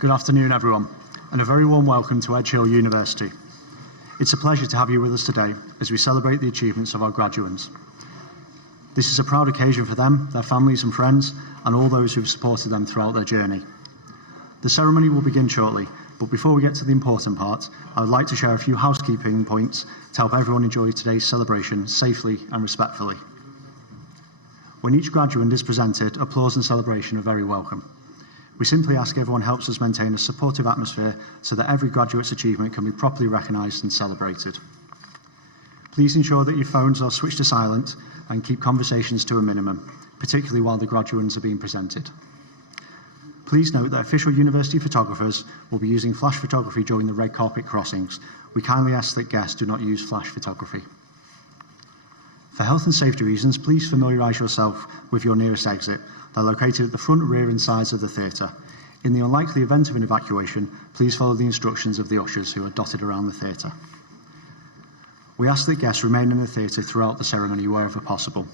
Good afternoon, everyone, and a very warm welcome to Edge Hill University. It's a pleasure to have you with us today as we celebrate the achievements of our graduates. This is a proud occasion for them, their families and friends, and all those who've supported them throughout their journey. The ceremony will begin shortly, but before we get to the important part, I would like to share a few housekeeping points to help everyone enjoy today's celebration safely and respectfully. When each graduate is presented, applause and celebration are very welcome. We simply ask everyone helps us maintain a supportive atmosphere so that every graduate's achievement can be properly recognised and celebrated. Please ensure that your phones are switched to silent and keep conversations to a minimum, particularly while the graduates are being presented. Please note that official university photographers will be using flash photography during the red carpet crossings. We kindly ask that guests do not use flash photography. For health and safety reasons, please familiarise yourself with your nearest exit. They're located at the front, rear and sides of the theatre. In the unlikely event of an evacuation, please follow the instructions of the ushers who are dotted around the theatre. We ask that guests remain in the theatre throughout the ceremony wherever possible.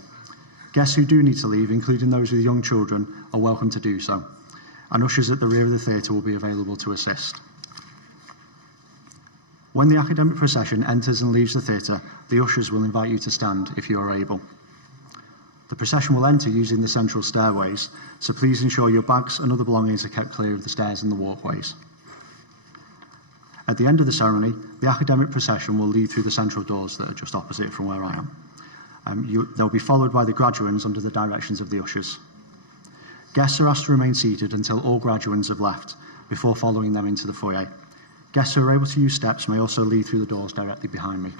Guests who do need to leave, including those with young children, are welcome to do so, and ushers at the rear of the theatre will be available to assist. When the academic procession enters and leaves the theatre, the ushers will invite you to stand if you are able. The procession will enter using the central stairways, so please ensure your bags and other belongings are kept clear of the stairs and the walkways. At the end of the ceremony, the academic procession will lead through the central doors that are just opposite from where I am. They'll be followed by the graduands under the directions of the ushers. Guests are asked to remain seated until all graduands have left, before following them into the foyer. Guests who are able to use steps may also lead through the doors directly behind me.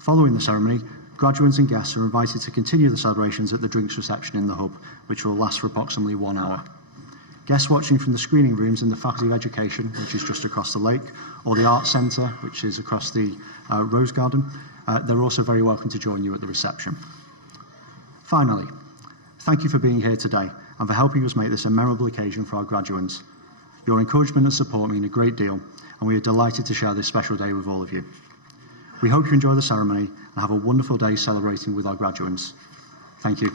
Following the ceremony, graduates and guests are invited to continue the celebrations at the drinks reception in the hub, which will last for approximately 1 hour. Guests watching from the screening rooms in the Faculty of Education, which is just across the lake, or the Arts Centre, which is across the Rose Garden, they're also very welcome to join you at the reception. Finally, thank you for being here today and for helping us make this a memorable occasion for our graduates. Your encouragement and support mean a great deal, and we are delighted to share this special day with all of you. We hope you enjoy the ceremony and have a wonderful day celebrating with our graduates. Thank you.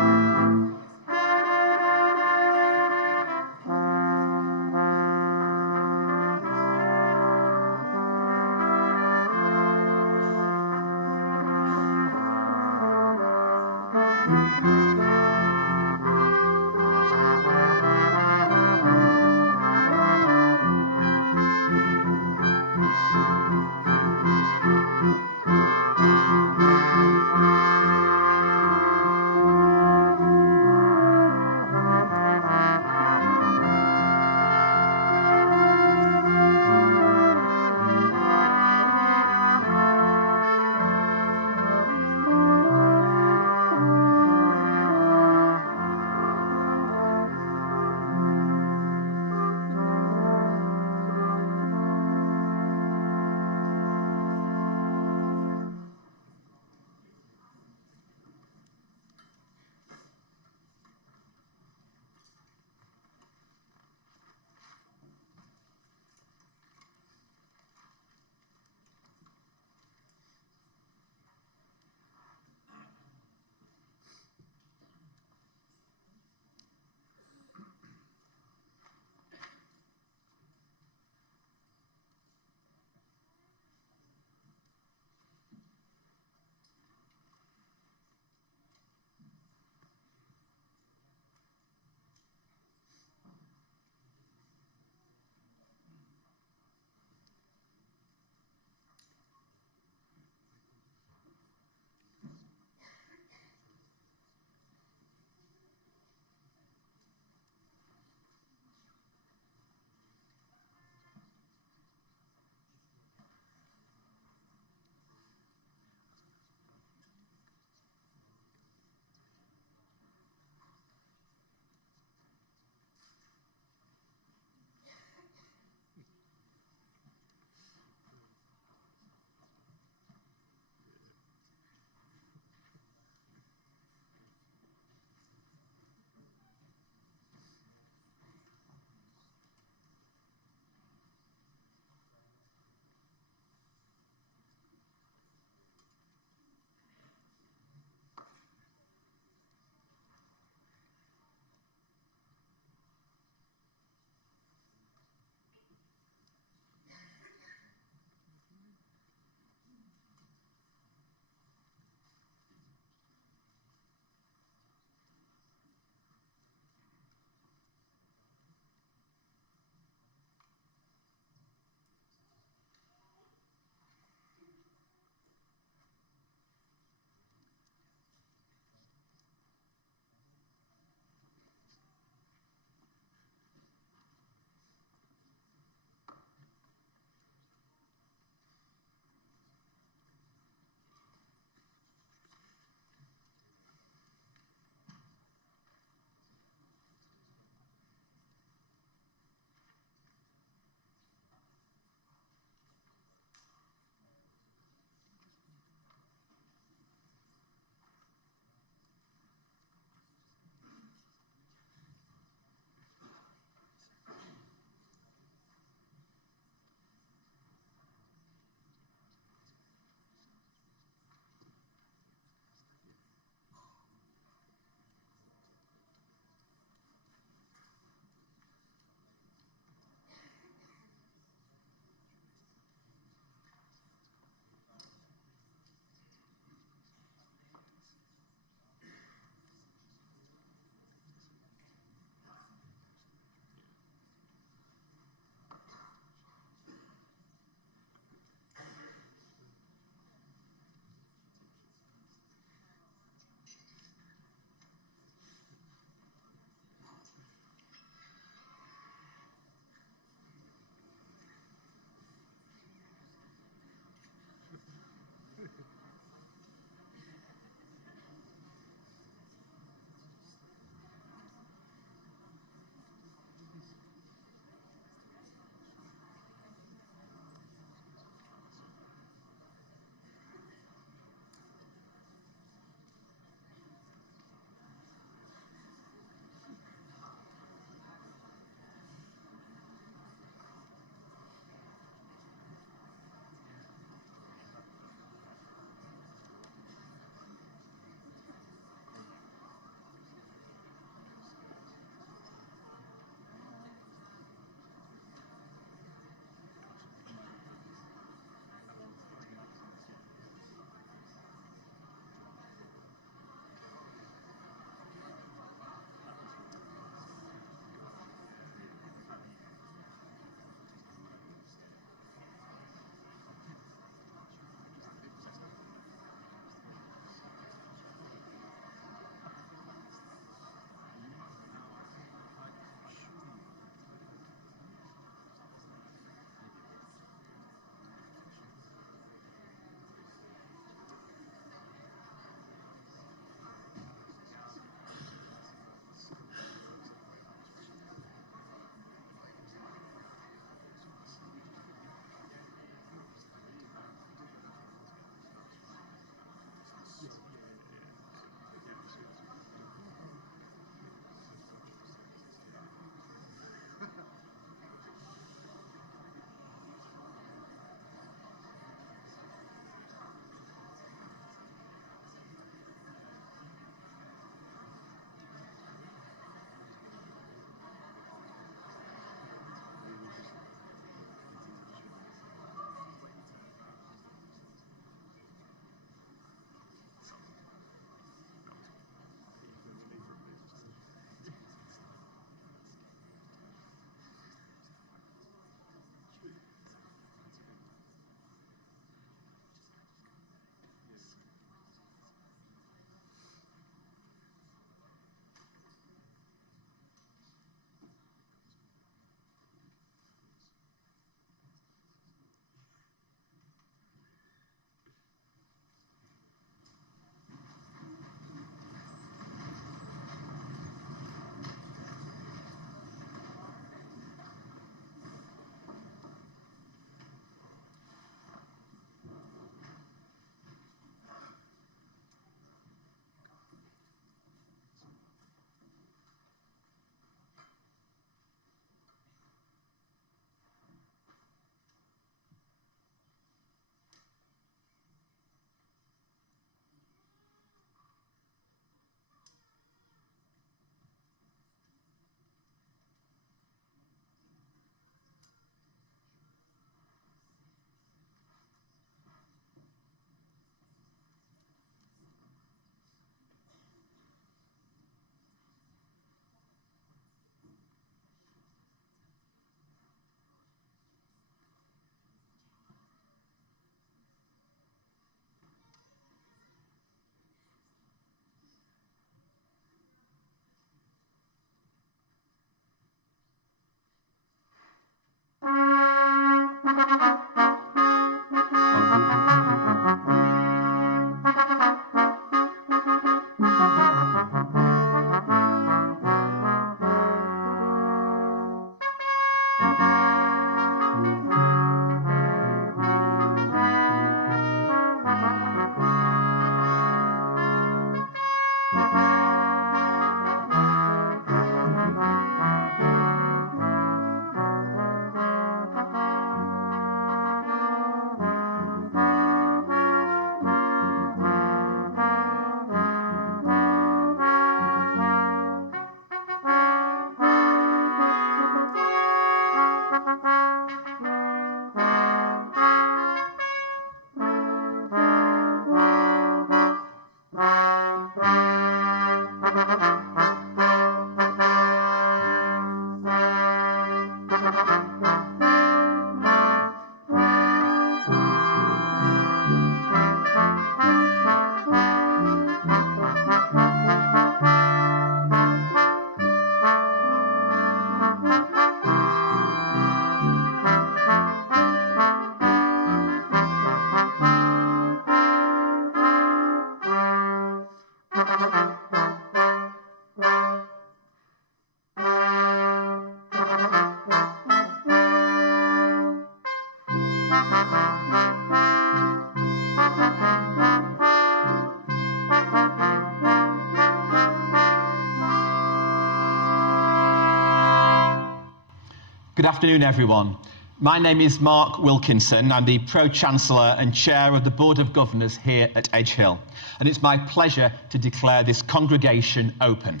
Good afternoon, everyone. My name is Mark Wilkinson. I'm the Pro-Chancellor and Chair of the Board of Governors here at Edge Hill, and it's my pleasure to declare this congregation open.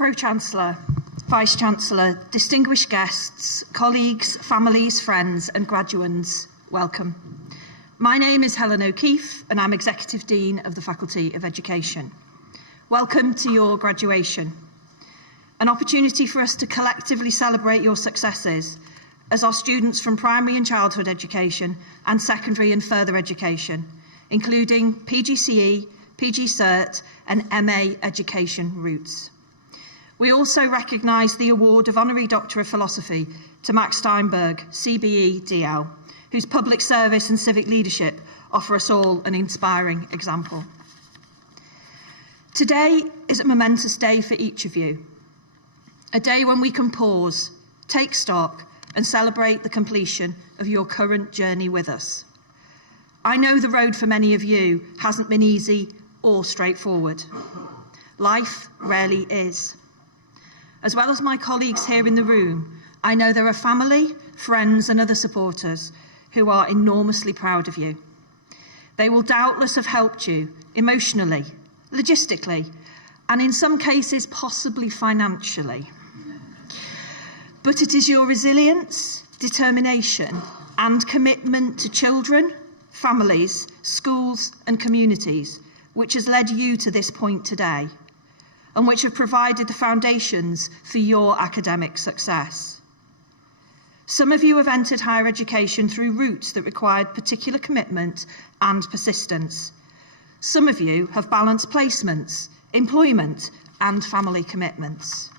Pro-Chancellor, Vice-Chancellor, distinguished guests, colleagues, families, friends and graduands, welcome. My name is Helen O'Keefe and I'm Executive Dean of the Faculty of Education. Welcome to your graduation, an opportunity for us to collectively celebrate your successes as our students from primary and childhood education and secondary and further education, including PGCE, PG Cert and MA education routes. We also recognise the award of Honorary Doctor of Philosophy to Max Steinberg, CBE DL, whose public service and civic leadership offer us all an inspiring example. Today is a momentous day for each of you, a day when we can pause, take stock and celebrate the completion of your current journey with us. I know the road for many of you hasn't been easy or straightforward. Life rarely is. As well as my colleagues here in the room, I know there are family, friends and other supporters who are enormously proud of you. They will doubtless have helped you emotionally, logistically, and in some cases possibly financially. But it is your resilience, determination and commitment to children, families, schools and communities which has led you to this point today, and which have provided the foundations for your academic success. Some of you have entered higher education through routes that required particular commitment and persistence. Some of you have balanced placements, employment, and family commitments.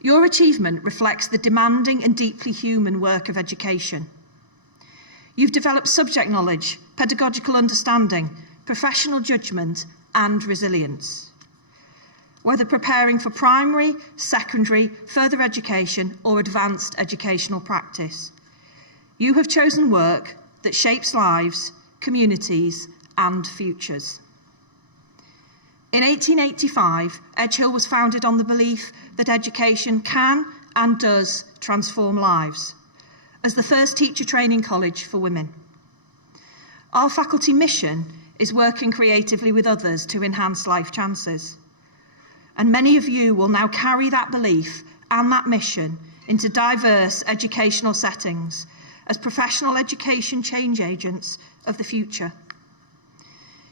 Your achievement reflects the demanding and deeply human work of education. You've developed subject knowledge, pedagogical understanding, professional judgment, and resilience. Whether preparing for primary, secondary, further education or advanced educational practice, you have chosen work that shapes lives, communities and futures. In 1885, Edge Hill was founded on the belief that education can and does transform lives, as the first teacher training college for women. Our faculty mission is working creatively with others to enhance life chances. And many of you will now carry that belief and that mission into diverse educational settings as professional education change agents of the future.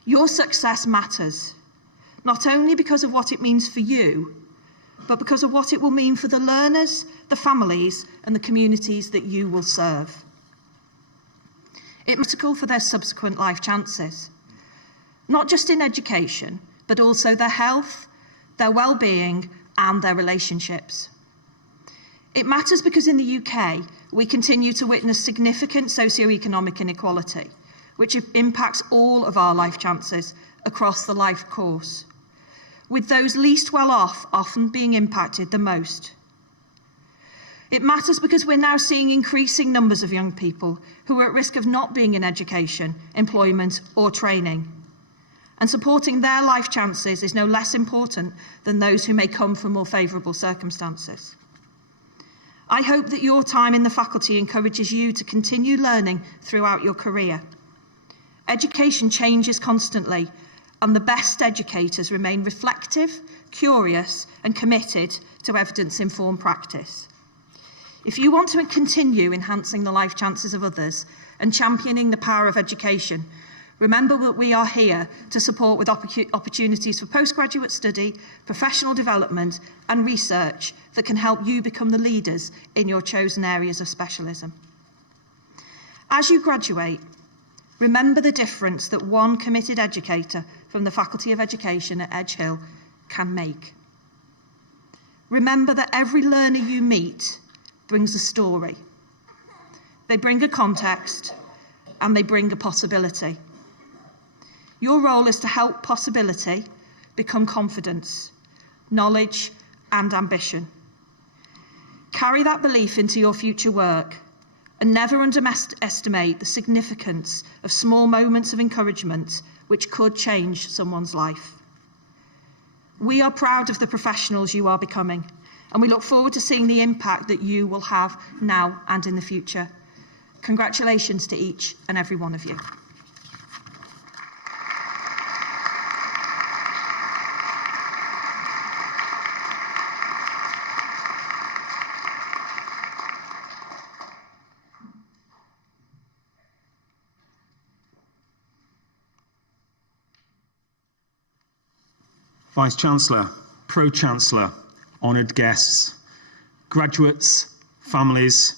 Your success matters, not only because of what it means for you, but because of what it will mean for the learners, the families, and the communities that you will serve. It matters for their subsequent life chances, not just in education, but also their health, their well-being, and their relationships. It matters because in the UK, we continue to witness significant socioeconomic inequality, which impacts all of our life chances across the life course, with those least well off often being impacted the most. It matters because we're now seeing increasing numbers of young people who are at risk of not being in education, employment, or training. And supporting their life chances is no less important than those who may come from more favourable circumstances. I hope that your time in the faculty encourages you to continue learning throughout your career. Education changes constantly, and the best educators remain reflective, curious, and committed to evidence-informed practice. If you want to continue enhancing the life chances of others and championing the power of education, remember that we are here to support with opportunities for postgraduate study, professional development, and research that can help you become the leaders in your chosen areas of specialism. As you graduate, remember the difference that one committed educator from the Faculty of Education at Edge Hill can make. Remember that every learner you meet brings a story. They bring a context, and they bring a possibility. Your role is to help possibility become confidence, knowledge, and ambition. Carry that belief into your future work, and never underestimate the significance of small moments of encouragement which could change someone's life. We are proud of the professionals you are becoming, and we look forward to seeing the impact that you will have now and in the future. Congratulations to each and every one of you. Vice-Chancellor, Pro-Chancellor, honoured guests, graduates, families,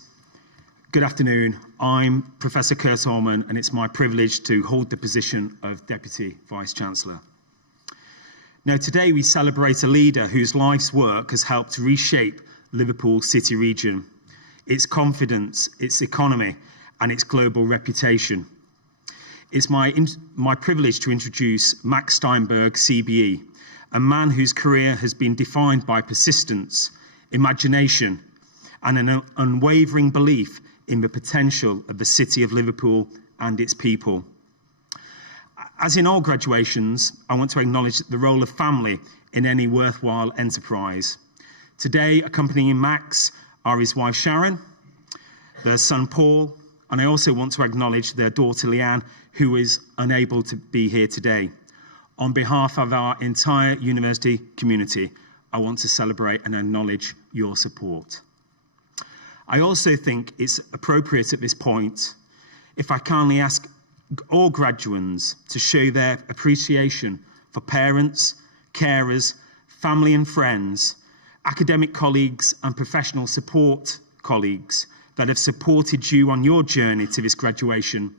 good afternoon. I'm Professor Kurt Allman, and it's my privilege to hold the position of Deputy Vice-Chancellor. Now, today we celebrate a leader whose life's work has helped reshape Liverpool City region, its confidence, its economy, and its global reputation. It's my privilege to introduce Max Steinberg, CBE, a man whose career has been defined by persistence, imagination, and an unwavering belief in the potential of the city of Liverpool and its people. As in all graduations, I want to acknowledge the role of family in any worthwhile enterprise. Today, accompanying Max are his wife Sharon, their son Paul, and I also want to acknowledge their daughter Leanne, who is unable to be here today. On behalf of our entire university community, I want to celebrate and acknowledge your support. I also think it's appropriate at this point if I kindly ask all graduands to show their appreciation for parents, carers, family and friends, academic colleagues and professional support colleagues that have supported you on your journey to this graduation,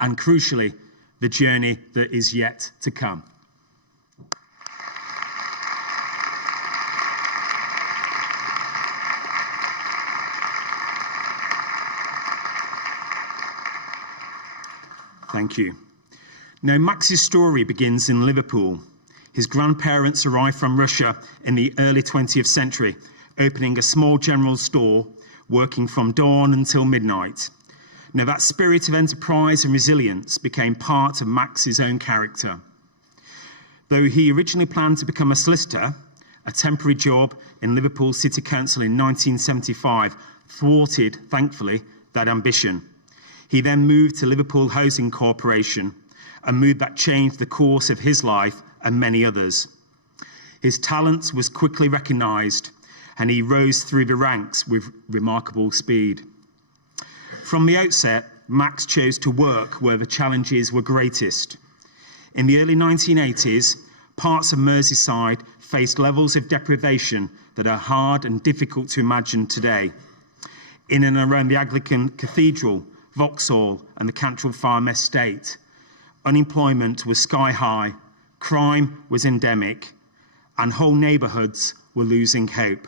and crucially, the journey that is yet to come. Thank you. Now, Max's story begins in Liverpool. His grandparents arrived from Russia in the early 20th century, opening a small general store, working from dawn until midnight. Now, that spirit of enterprise and resilience became part of Max's own character. Though he originally planned to become a solicitor, a temporary job in Liverpool City Council in 1975 thwarted, thankfully, that ambition. He then moved to Liverpool Housing Corporation, a move that changed the course of his life and many others. His talent was quickly recognised, and he rose through the ranks with remarkable speed. From the outset, Max chose to work where the challenges were greatest. In the early 1980s, parts of Merseyside faced levels of deprivation that are hard and difficult to imagine today. In and around the Anglican Cathedral, Vauxhall and the Cantrell Farm estate, unemployment was sky high, crime was endemic, and whole neighbourhoods were losing hope.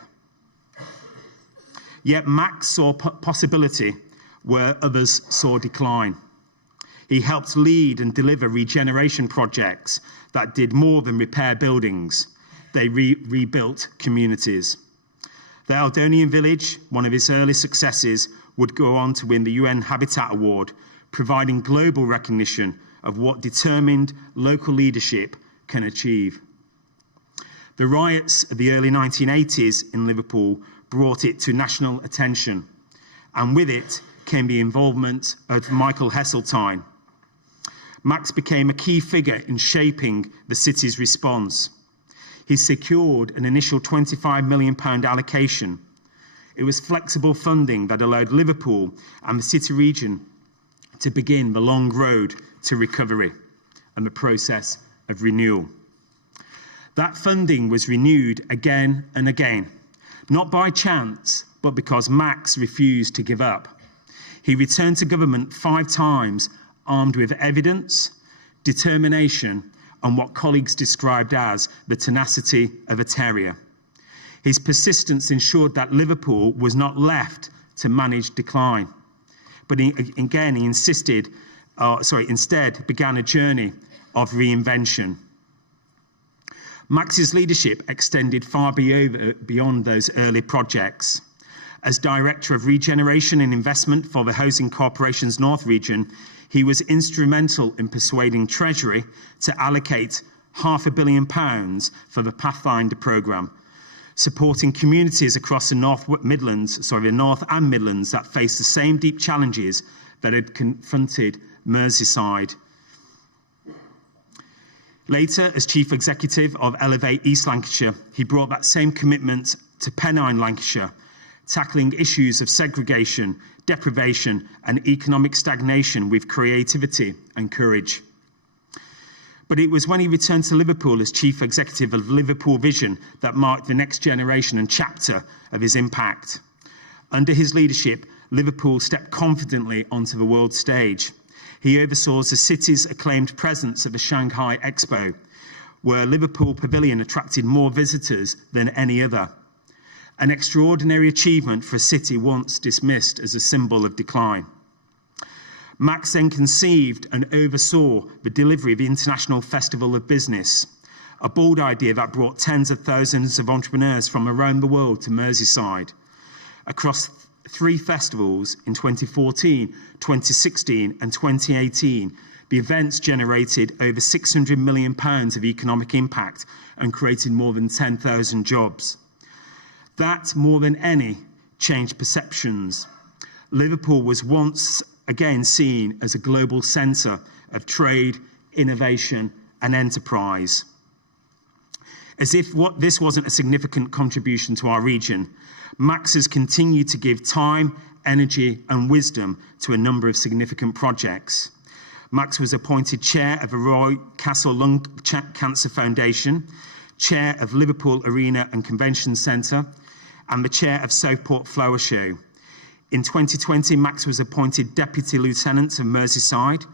Yet Max saw possibility where others saw decline. He helped lead and deliver regeneration projects that did more than repair buildings. They rebuilt communities. The Eldonian village, one of his early successes, would go on to win the UN Habitat Award, providing global recognition of what determined local leadership can achieve. The riots of the early 1980s in Liverpool brought it to national attention, and with it came the involvement of Michael Heseltine. Max became a key figure in shaping the city's response. He secured an initial £25 million allocation. It was flexible funding that allowed Liverpool and the city region to begin the long road to recovery and the process of renewal. That funding was renewed again and again, not by chance, but because Max refused to give up. He returned to government 5 times, armed with evidence, determination, and what colleagues described as the tenacity of a terrier. His persistence ensured that Liverpool was not left to manage decline, but instead began a journey of reinvention. Max's leadership extended far beyond those early projects. As Director of Regeneration and Investment for the Housing Corporation's North Region, he was instrumental in persuading Treasury to allocate £500 million for the Pathfinder programme, supporting communities across the North and Midlands that faced the same deep challenges that had confronted Merseyside. Later, as Chief Executive of Elevate East Lancashire, he brought that same commitment to Pennine, Lancashire, tackling issues of segregation, deprivation, and economic stagnation with creativity and courage. But it was when he returned to Liverpool as Chief Executive of Liverpool Vision that marked the next generation and chapter of his impact. Under his leadership, Liverpool stepped confidently onto the world stage. He oversaw the city's acclaimed presence at the Shanghai Expo, where Liverpool Pavilion attracted more visitors than any other. An extraordinary achievement for a city once dismissed as a symbol of decline. Max then conceived and oversaw the delivery of the International Festival of Business, a bold idea that brought tens of thousands of entrepreneurs from around the world to Merseyside. Across 3 festivals in 2014, 2016 and 2018, the events generated over £600 million of economic impact and created more than 10,000 jobs. That, more than any, changed perceptions. Liverpool was once again seen as a global centre of trade, innovation and enterprise. As if this wasn't a significant contribution to our region, Max has continued to give time, energy and wisdom to a number of significant projects. Max was appointed Chair of the Roy Castle Lung Cancer Foundation, Chair of Liverpool Arena and Convention Centre, and the Chair of Southport Flower Show. In 2020, Max was appointed Deputy Lieutenant of Merseyside,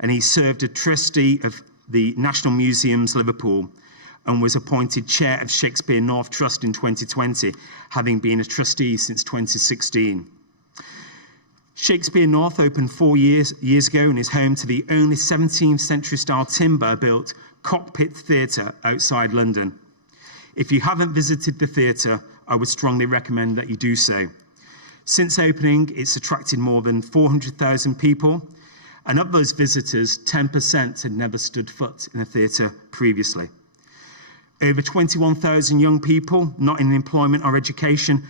and he served as Trustee of the National Museums Liverpool, and was appointed Chair of Shakespeare North Trust in 2020, having been a trustee since 2016. Shakespeare North opened 4 years ago and is home to the only 17th century style timber-built cockpit theatre outside London. If you haven't visited the theatre, I would strongly recommend that you do so. Since opening, it's attracted more than 400,000 people, and of those visitors, 10% had never stood foot in a theatre previously. Over 21,000 young people, not in employment or education,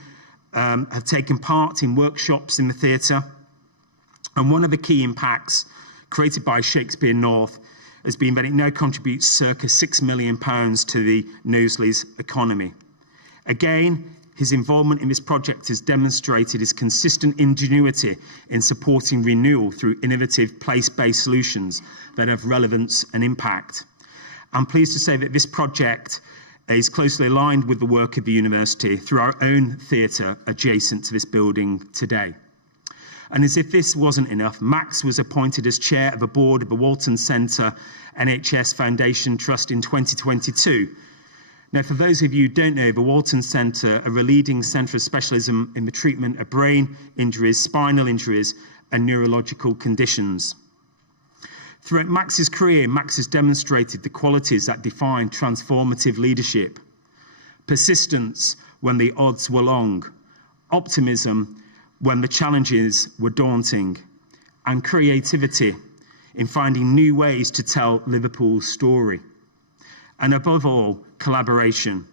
have taken part in workshops in the theatre. And one of the key impacts created by Shakespeare North has been that it now contributes circa £6 million to the Knowsley's economy. Again, His involvement in this project has demonstrated his consistent ingenuity in supporting renewal through innovative place-based solutions that have relevance and impact. I'm pleased to say that this project is closely aligned with the work of the university through our own theatre adjacent to this building today. And as if this wasn't enough, Max was appointed as chair of the board of the Walton Centre NHS Foundation Trust in 2022. Now, for those of you who don't know, the Walton Centre are a leading centre of specialism in the treatment of brain injuries, spinal injuries, and neurological conditions. Throughout Max's career, Max has demonstrated the qualities that define transformative leadership: persistence when the odds were long, optimism when the challenges were daunting, and creativity in finding new ways to tell Liverpool's story. And above all, collaboration,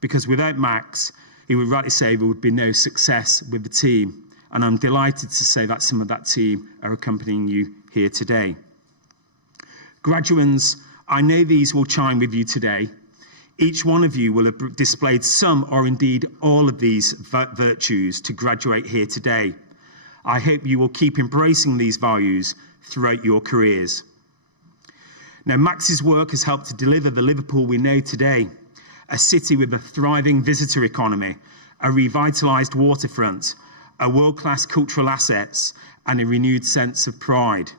because without Max, he would rightly say there would be no success with the team. And I'm delighted to say that some of that team are accompanying you here today. Graduands, I know these will chime with you today. Each one of you will have displayed some or indeed all of these virtues to graduate here today. I hope you will keep embracing these values throughout your careers. Now, Max's work has helped to deliver the Liverpool we know today, a city with a thriving visitor economy, a revitalised waterfront, a world-class cultural assets, and a renewed sense of pride.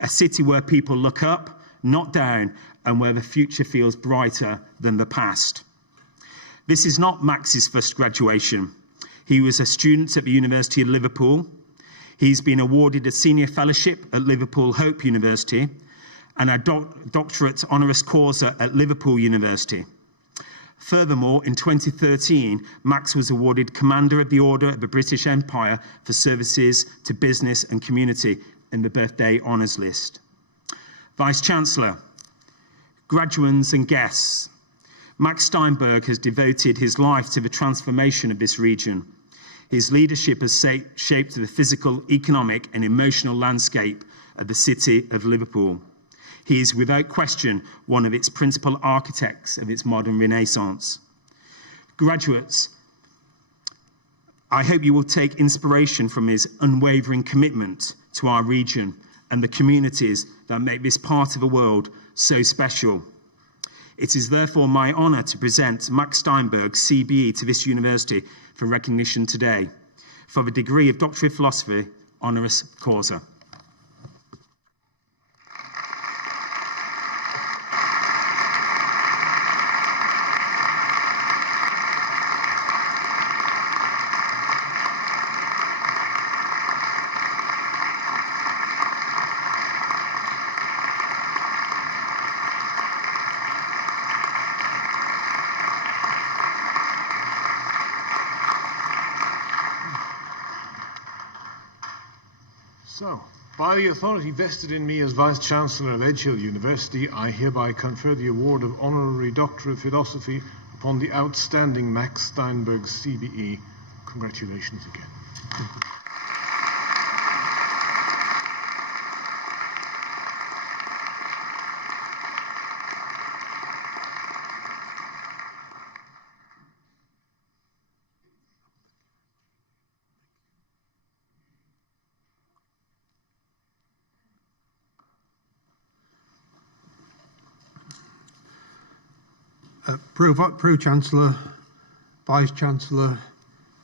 A city where people look up, not down, and where the future feels brighter than the past. This is not Max's first graduation. He was a student at the University of Liverpool. He's been awarded a senior fellowship at Liverpool Hope University and a doctorate honoris causa at Liverpool University. Furthermore, in 2013, Max was awarded Commander of the Order of the British Empire for services to business and community in the Birthday Honours List. Vice-Chancellor, graduands and guests, Max Steinberg has devoted his life to the transformation of this region. His leadership has shaped the physical, economic and emotional landscape of the city of Liverpool. He is without question one of its principal architects of its modern renaissance. Graduates, I hope you will take inspiration from his unwavering commitment to our region and the communities that make this part of the world so special. It is therefore my honour to present Max Steinberg, CBE, to this university for recognition today for the degree of Doctor of Philosophy, honoris causa. So, by the authority vested in me as Vice-Chancellor of Edge Hill University, I hereby confer the award of Honorary Doctor of Philosophy upon the outstanding Max Steinberg, CBE. Congratulations again. Pro-Chancellor, Vice-Chancellor,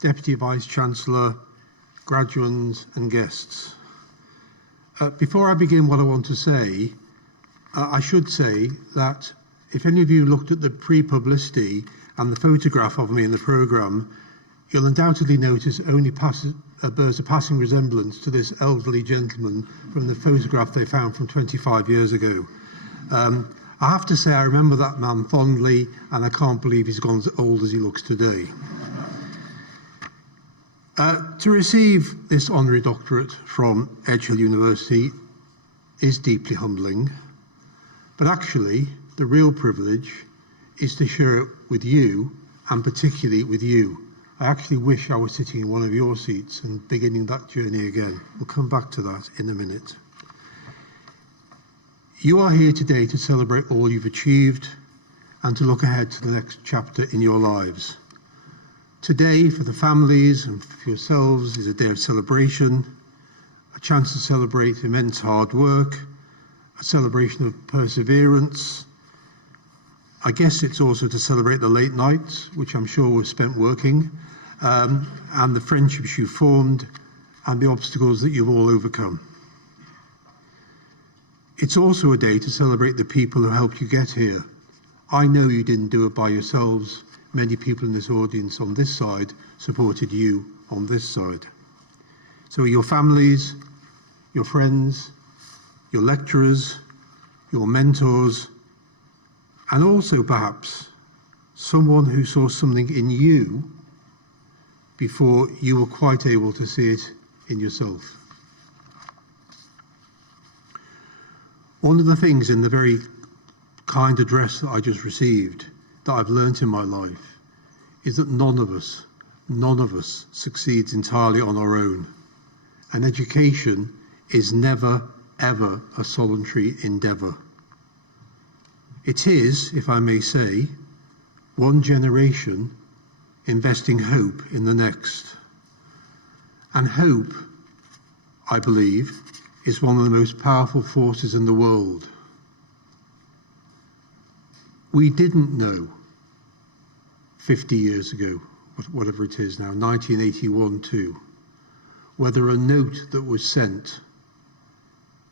Deputy Vice-Chancellor, graduands and guests. Before I begin what I want to say, I should say that if any of you looked at the pre-publicity and the photograph of me in the programme, you'll undoubtedly notice it only bears a passing resemblance to this elderly gentleman from the photograph they found from 25 years ago. I have to say I remember that man fondly, and I can't believe he's gone as old as he looks today. To receive this honorary doctorate from Edge Hill University is deeply humbling, but actually the real privilege is to share it with you, and particularly with you. I actually wish I was sitting in one of your seats and beginning that journey again. We'll come back to that in a minute. You are here today to celebrate all you've achieved and to look ahead to the next chapter in your lives. Today, for the families and for yourselves, is a day of celebration, a chance to celebrate immense hard work, a celebration of perseverance. I guess it's also to celebrate the late nights, which I'm sure were spent working, and the friendships you formed and the obstacles that you've all overcome. It's also a day to celebrate the people who helped you get here. I know you didn't do it by yourselves. Many people in this audience on this side supported you on this side. So your families, your friends, your lecturers, your mentors, and also perhaps someone who saw something in you before you were quite able to see it in yourself. One of the things in the very kind address that I just received that I've learnt in my life is that none of us succeeds entirely on our own. And education is never, ever a solitary endeavour. It is, if I may say, one generation investing hope in the next. And hope, I believe, is one of the most powerful forces in the world. We didn't know 50 years ago, whatever it is now, 1981 too, whether a note that was sent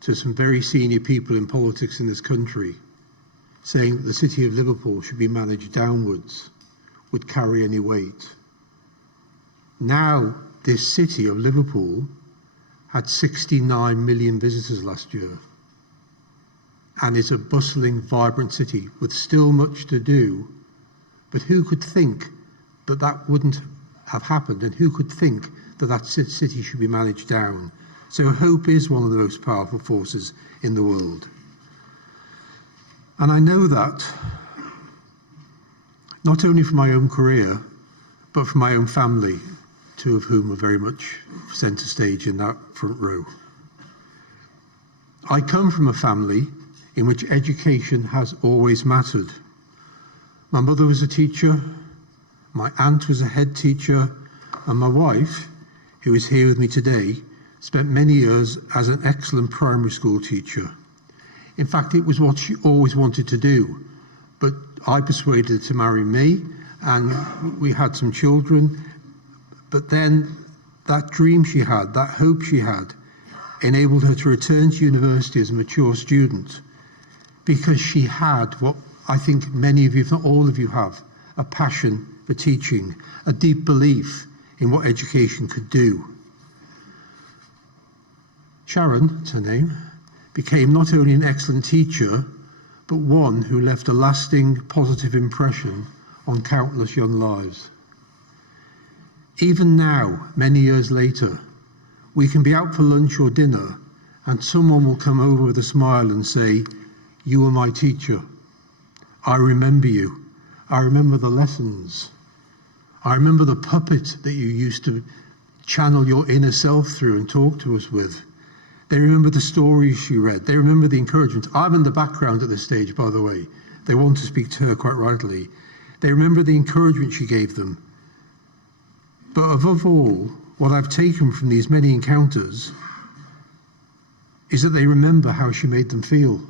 to some very senior people in politics in this country saying that the city of Liverpool should be managed downwards would carry any weight. Now, this city of Liverpool had 69 million visitors last year and is a bustling, vibrant city with still much to do. But who could think that that wouldn't have happened, and who could think that that city should be managed down? So hope is one of the most powerful forces in the world. And I know that not only from my own career, but from my own family, two of whom are very much centre stage in that front row. I come from a family in which education has always mattered. My mother was a teacher, my aunt was a head teacher, and my wife, who is here with me today, spent many years as an excellent primary school teacher. In fact, it was what she always wanted to do, but I persuaded her to marry me, and we had some children. But then that dream she had, that hope she had, enabled her to return to university as a mature student, because she had what I think many of you, if not all of you, have, a passion for teaching, a deep belief in what education could do. Sharon, that's her name, became not only an excellent teacher, but one who left a lasting positive impression on countless young lives. Even now, many years later, we can be out for lunch or dinner and someone will come over with a smile and say, "You were my teacher. I remember you. I remember the lessons. I remember the puppet that you used to channel your inner self through and talk to us with." They remember the stories she read. They remember the encouragement. I'm in the background at this stage, by the way. They want to speak to her quite rightly. They remember the encouragement she gave them. But above all, what I've taken from these many encounters is that they remember how she made them feel.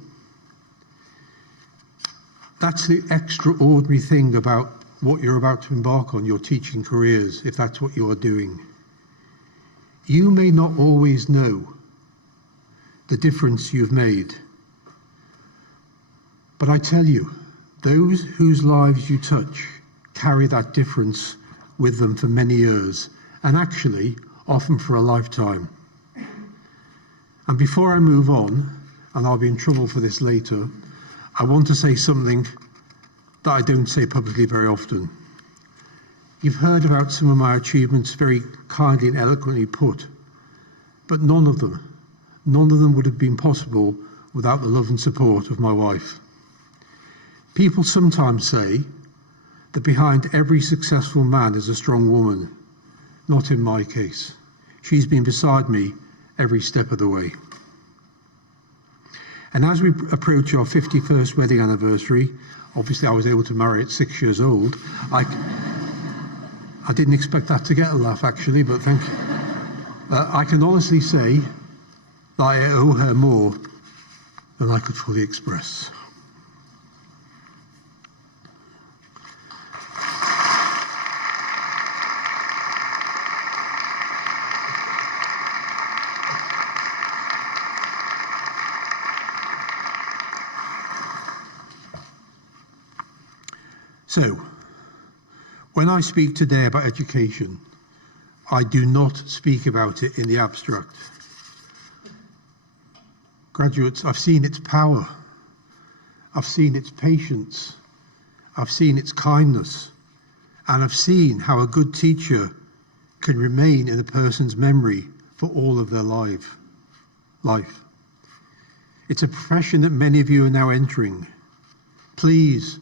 That's the extraordinary thing about what you're about to embark on, your teaching careers, if that's what you're doing. You may not always know the difference you've made, but I tell you, those whose lives you touch carry that difference with them for many years, and actually often for a lifetime. And before I move on, and I'll be in trouble for this later, I want to say something that I don't say publicly very often. You've heard about some of my achievements very kindly and eloquently put, but none of them would have been possible without the love and support of my wife. People sometimes say that behind every successful man is a strong woman. Not in my case. She's been beside me every step of the way. And as we approach our 51st wedding anniversary, obviously I was able to marry at 6 years old, I didn't expect that to get a laugh, actually, but thank you. I can honestly say that I owe her more than I could fully express. So, when I speak today about education, I do not speak about it in the abstract. Graduates, I've seen its power. I've seen its patience. I've seen its kindness. And I've seen how a good teacher can remain in a person's memory for all of their life. It's a profession that many of you are now entering. Please,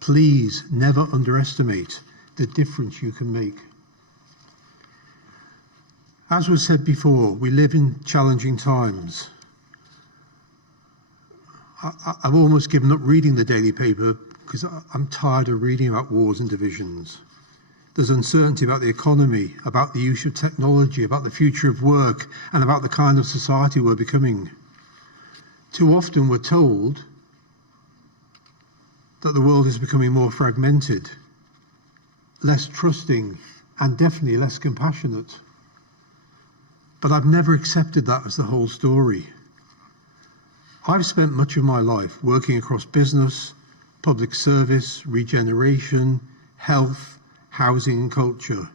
please never underestimate the difference you can make. As was said before, we live in challenging times. I've almost given up reading the daily paper because I'm tired of reading about wars and divisions. There's uncertainty about the economy, about the use of technology, about the future of work, and about the kind of society we're becoming. Too often we're told that the world is becoming more fragmented, less trusting, and definitely less compassionate. But I've never accepted that as the whole story. I've spent much of my life working across business, public service, regeneration, health, housing and culture.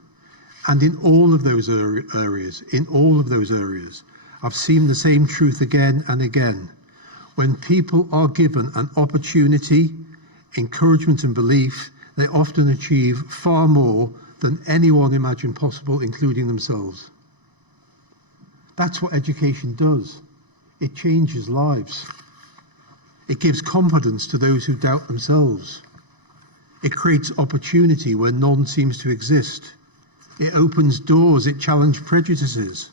And in all of those areas, I've seen the same truth again and again. When people are given an opportunity, encouragement and belief, they often achieve far more than anyone imagined possible, including themselves. That's what education does. It changes lives. It gives confidence to those who doubt themselves. It creates opportunity where none seems to exist. It opens doors, it challenges prejudices.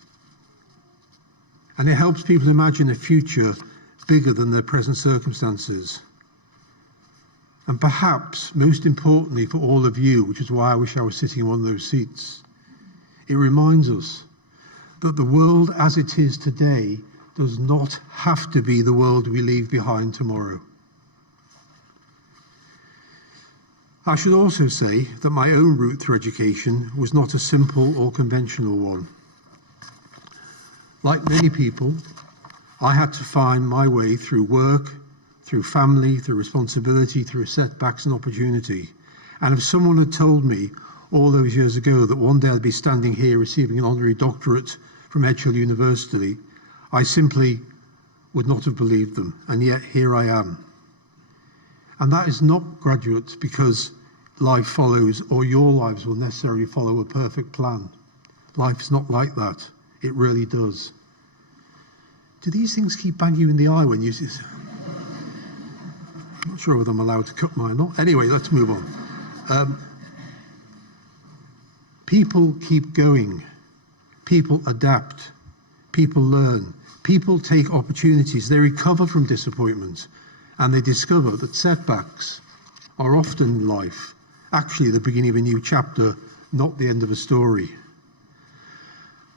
And it helps people imagine a future bigger than their present circumstances. And perhaps, most importantly for all of you, which is why I wish I was sitting in one of those seats, it reminds us that the world as it is today does not have to be the world we leave behind tomorrow. I should also say that my own route through education was not a simple or conventional one. Like many people, I had to find my way through work, through family, through responsibility, through setbacks and opportunity. And if someone had told me all those years ago that one day I'd be standing here receiving an honorary doctorate from Edge Hill University, I simply would not have believed them, and yet here I am. And that is not, graduates, because life follows, or your lives will necessarily follow a perfect plan. Life's not like that. It really does. Do these things keep banging you in the eye when you... I'm not sure whether I'm allowed to cut mine or not. Anyway, let's move on. People keep going. People adapt. People learn. People take opportunities. They recover from disappointment. And they discover that setbacks are often in life actually the beginning of a new chapter, not the end of a story.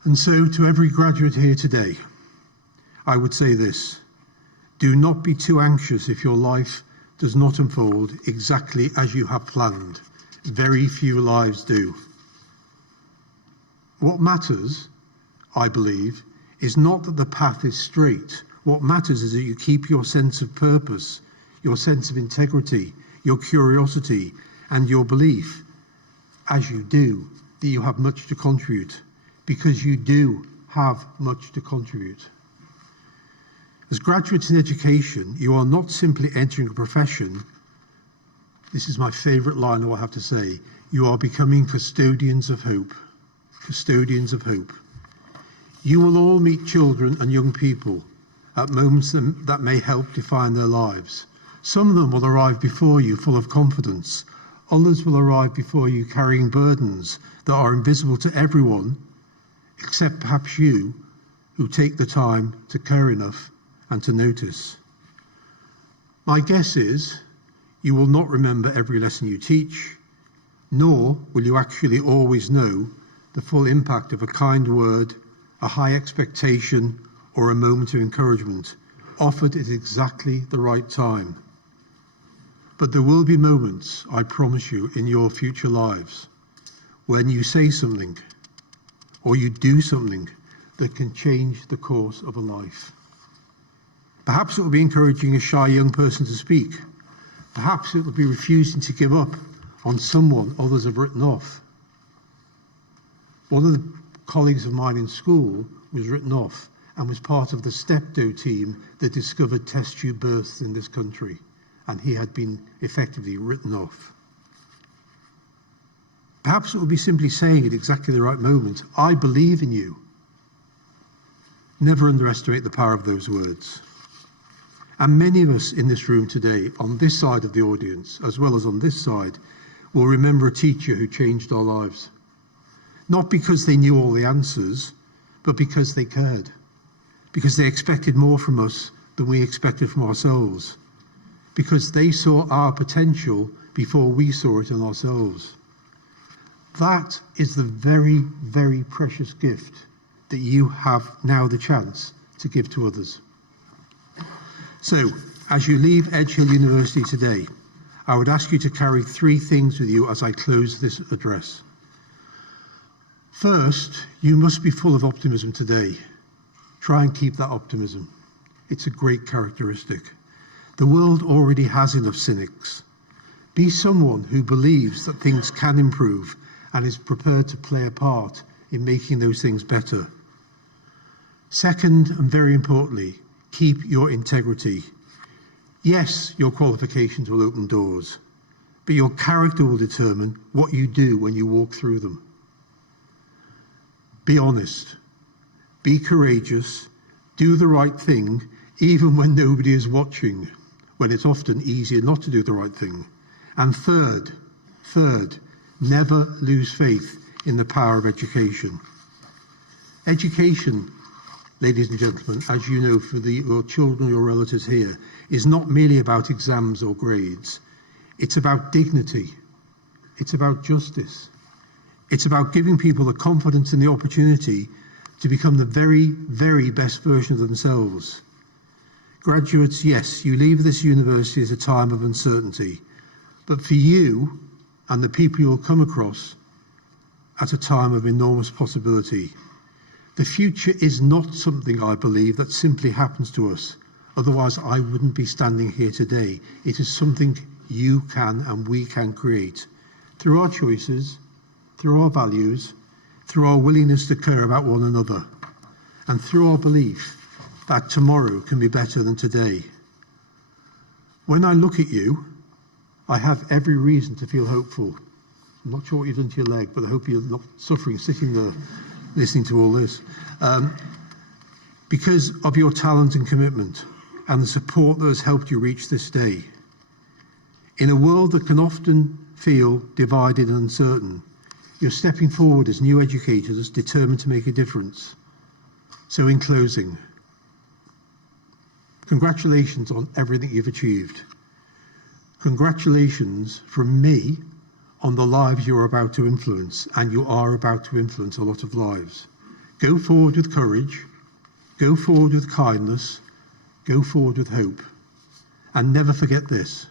And so to every graduate here today, I would say this: do not be too anxious if your life does not unfold exactly as you have planned. Very few lives do. What matters, I believe, is not that the path is straight. What matters is that you keep your sense of purpose, your sense of integrity, your curiosity, and your belief, as you do, that you have much to contribute, because you do have much to contribute. As graduates in education, you are not simply entering a profession. This is my favourite line of what I have to say. You are becoming custodians of hope. Custodians of hope. You will all meet children and young people at moments that may help define their lives. Some of them will arrive before you full of confidence. Others will arrive before you carrying burdens that are invisible to everyone, except perhaps you, who take the time to care enough and to notice. My guess is you will not remember every lesson you teach, nor will you actually always know the full impact of a kind word, a high expectation, or a moment of encouragement offered at exactly the right time. But there will be moments, I promise you, in your future lives when you say something or you do something that can change the course of a life. Perhaps it will be encouraging a shy young person to speak. Perhaps it will be refusing to give up on someone others have written off. One of the colleagues of mine in school was written off and was part of the Steptoe team that discovered test tube births in this country, and he had been effectively written off. Perhaps it will be simply saying at exactly the right moment, I believe in you. Never underestimate the power of those words. And many of us in this room today, on this side of the audience, as well as on this side, will remember a teacher who changed our lives. Not because they knew all the answers, but because they cared. Because they expected more from us than we expected from ourselves. Because they saw our potential before we saw it in ourselves. That is the very, very precious gift that you have now the chance to give to others. So, as you leave Edge Hill University today, I would ask you to carry 3 things with you as I close this address. First, you must be full of optimism today. Try and keep that optimism. It's a great characteristic. The world already has enough cynics. Be someone who believes that things can improve and is prepared to play a part in making those things better. Second, and very importantly, keep your integrity. Yes, your qualifications will open doors, but your character will determine what you do when you walk through them. Be honest, be courageous, do the right thing, even when nobody is watching, when it's often easier not to do the right thing. And third, never lose faith in the power of education. Education, ladies and gentlemen, as you know, for your children or your relatives here, is not merely about exams or grades. It's about dignity. It's about justice. It's about giving people the confidence and the opportunity to become the very, very best version of themselves. Graduates, yes, you leave this university at a time of uncertainty, but for you and the people you'll come across at a time of enormous possibility. The future is not something, I believe, that simply happens to us. Otherwise, I wouldn't be standing here today. It is something you can and we can create through our choices, through our values, through our willingness to care about one another, and through our belief that tomorrow can be better than today. When I look at you, I have every reason to feel hopeful. I'm not sure what you've done to your leg, but I hope you're not suffering sitting there listening to all this. Because of your talent and commitment and the support that has helped you reach this day. In a world that can often feel divided and uncertain, you're stepping forward as new educators determined to make a difference. So in closing, congratulations on everything you've achieved. Congratulations from me on the lives you're about to influence, and you are about to influence a lot of lives. Go forward with courage, go forward with kindness, go forward with hope. And never forget this: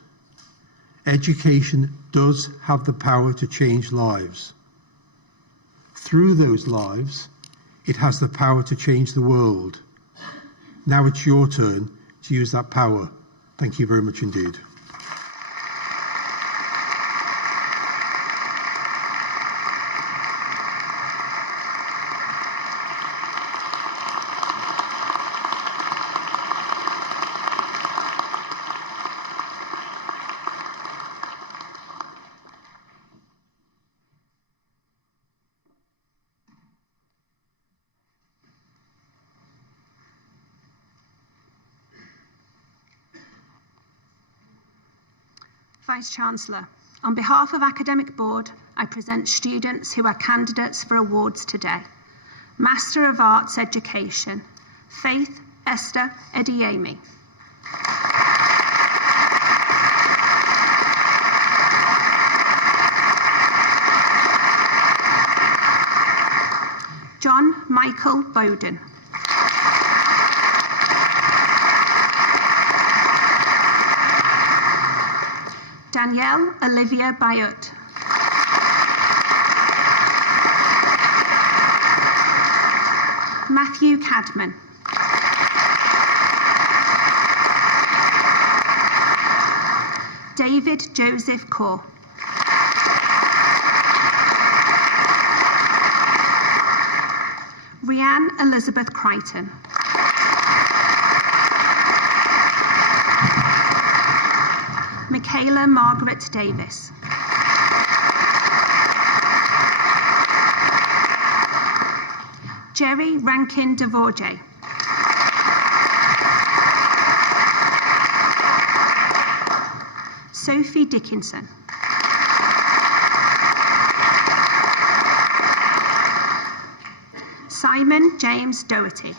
education does have the power to change lives. Through those lives, it has the power to change the world. Now it's your turn to use that power. Thank you very much indeed. Vice-Chancellor, on behalf of Academic Board, I present students who are candidates for awards today. Master of Arts Education, Faith Esther Ediemi. Michael Bowden. Danielle Olivia Bayut. Matthew Cadman. David Joseph Kaur. Rhianne Elizabeth Crichton. Michaela Margaret Davis. Jerry Rankin Devorje. Sophie Dickinson. Simon James Doherty.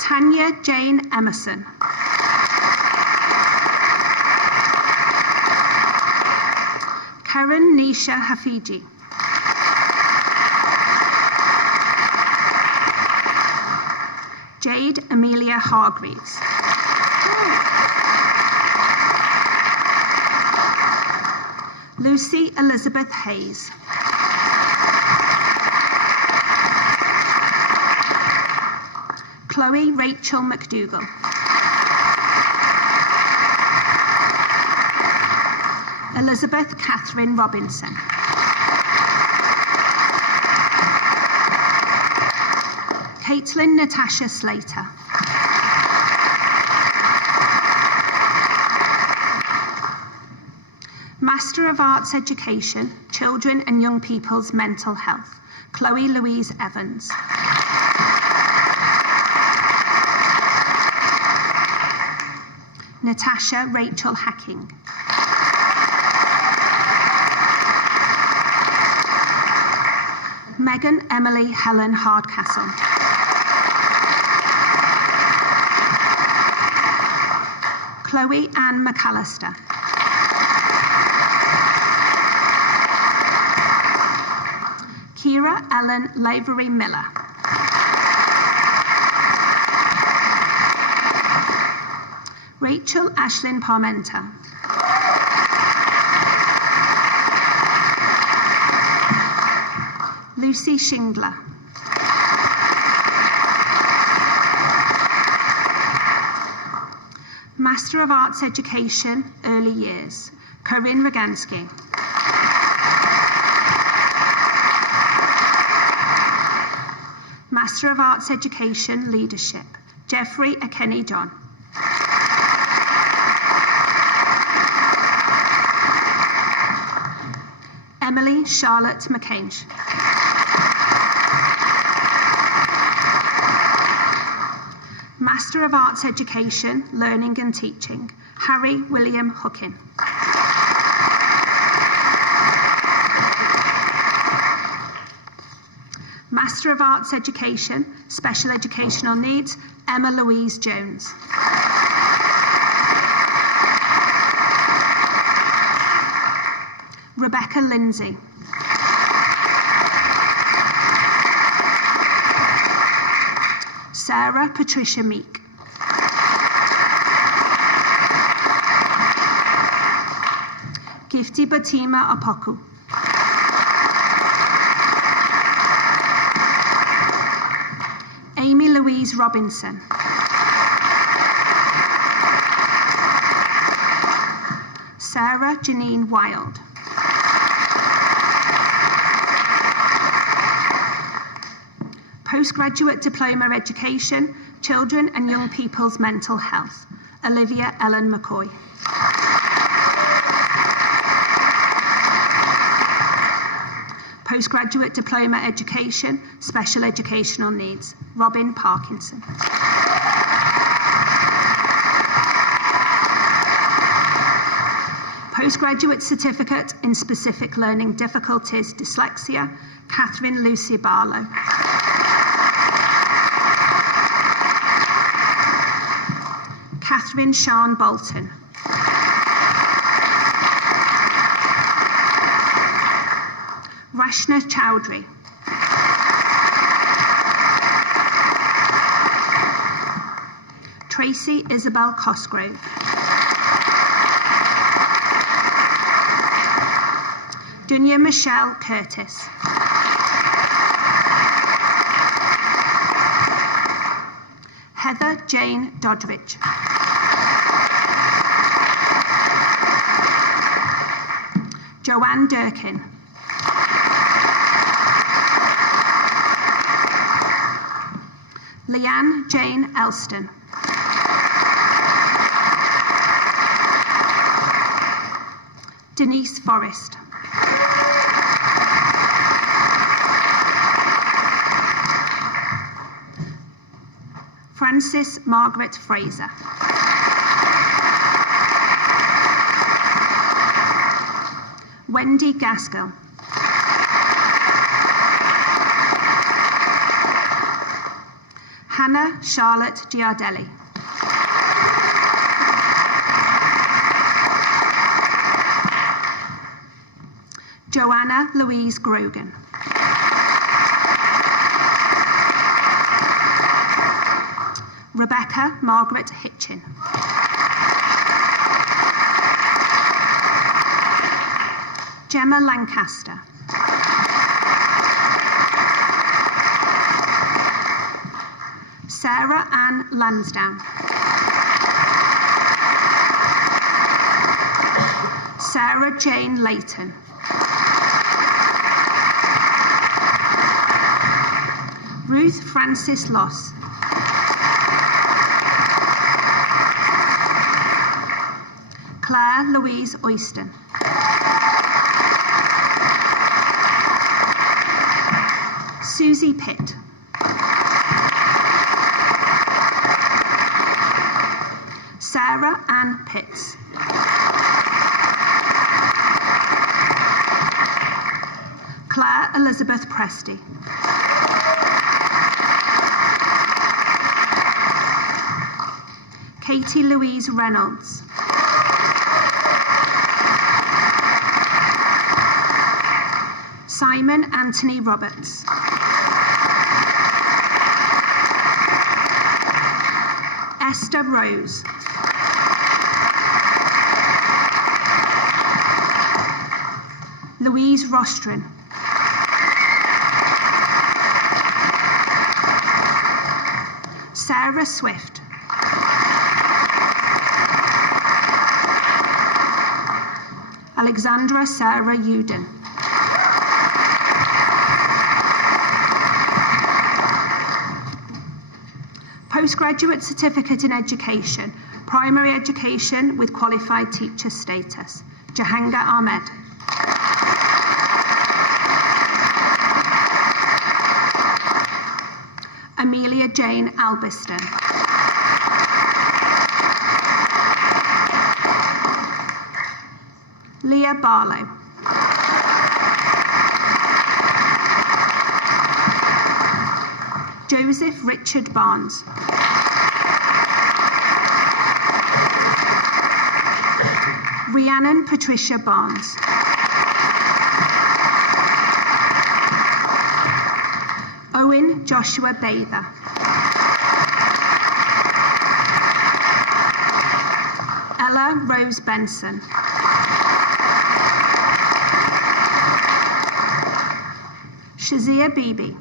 Tanya Jane Emerson. Karen Nisha Hafiji. Jade Amelia Hargreaves. Lucy Elizabeth Hayes. Chloe Rachel McDougall. Elizabeth Catherine Robinson. Caitlin Natasha Slater. Master of Arts Education, Children and Young People's Mental Health, Chloe Louise Evans. Natasha Rachel Hacking. Megan Emily Helen Hardcastle. Chloe Ann McAllister. Kira Ellen Lavery Miller. Rachel Ashlyn Parmenter. Lucy Shingler. Master of Arts Education, Early Years, Corinne Rogansky. Master of Arts Education, Leadership, Jeffrey Akeni John. Emily Charlotte McCange. Master of Arts Education, Learning and Teaching, Harry William Hookin. Master of Arts Education, Special Educational Needs, Emma Louise Jones. Rebecca Lindsay. Sarah Patricia Meek. Gifty Batima Apoku. Amy Louise Robinson. Sarah Janine Wild. Postgraduate Diploma Education, Children and Young People's Mental Health, Olivia Ellen McCoy. Postgraduate Diploma Education, Special Educational Needs, Robin Parkinson. Postgraduate Certificate in Specific Learning Difficulties, Dyslexia, Catherine Lucy Barlow. Catherine Sean Bolton. Rashna Chowdhury. Tracy Isabel Cosgrove. Dunya Michelle Curtis. Heather Jane Doddridge. Joanne Durkin. Leanne Jane Elston. Denise Forrest. Frances Margaret Fraser. Wendy Gaskell. Hannah Charlotte Giardelli. Joanna Louise Grogan. Rebecca Margaret Hitchin. Gemma Lancaster. Sarah Ann Lansdowne. Sarah Jane Layton. Ruth Francis Loss. Claire Louise Oyston. Susie Pitt. Sarah Ann Pitts. Claire Elizabeth Presty. Katie Louise Reynolds. Simon Anthony Roberts. Esther Rose. Louise Rostron. Sarah Swift. Alexandra Sarah Uden. Postgraduate Certificate in Education, Primary Education with Qualified Teacher Status, Jahanga Ahmed. Amelia Jane Albiston. Leah Barlow. Joseph Richard Barnes. Rhiannon Patricia Barnes. Owen Joshua Bather. Ella Rose Benson. Shazia Bibi.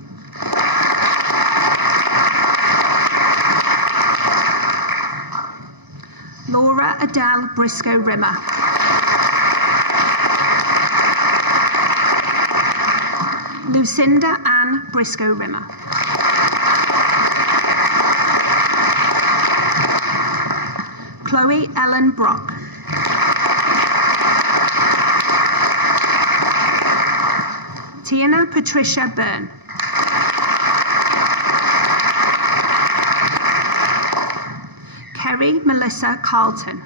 Laura Adele Briscoe Rimmer. Lucinda Ann Briscoe Rimmer. Chloe Ellen Brock. Tiana Patricia Byrne. Kerry Melissa Carlton.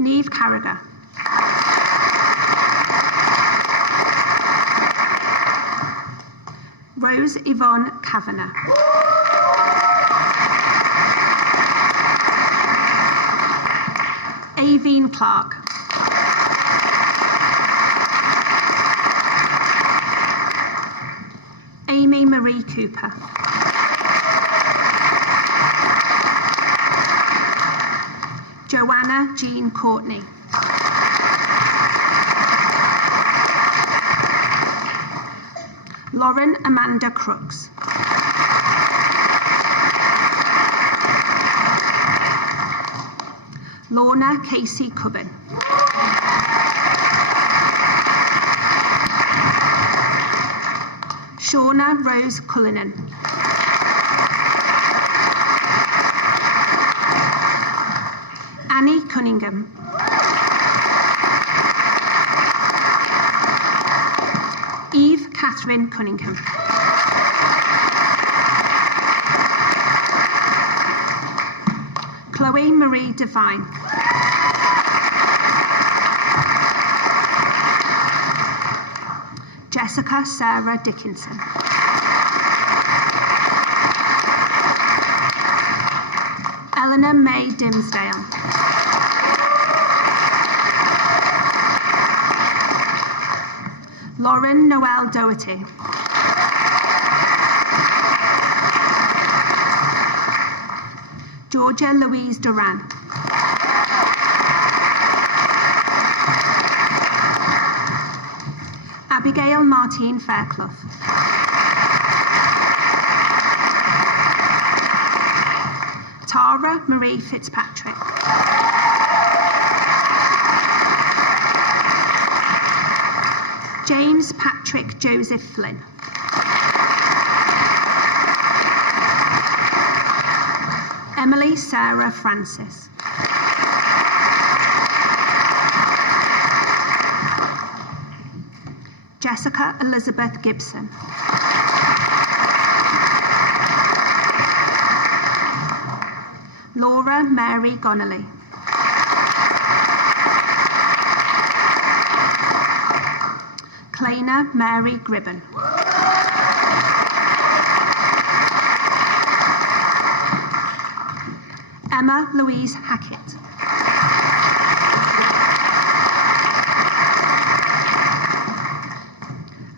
Neve Carragher. Rose Yvonne Kavanagh. Aveen Clark. Amy Marie Cooper. Joanna Jean Courtney. Lauren Amanda Crooks. Lorna Casey Cubbin. Shauna Rose Cullinan. Annie Cunningham. Eve Catherine Cunningham. Chloe Marie Devine. Jessica Sarah Dickinson. Eleanor May Dimsdale. Lauren Noel Doherty. Georgia Louise Duran. Abigail Martine Fairclough. Tara Marie Fitzpatrick. James Patrick Joseph Flynn. Emily Sarah Francis. Jessica Elizabeth Gibson. Laura Mary Gonnelly. Claina Mary Gribben. Emma Louise Hackett.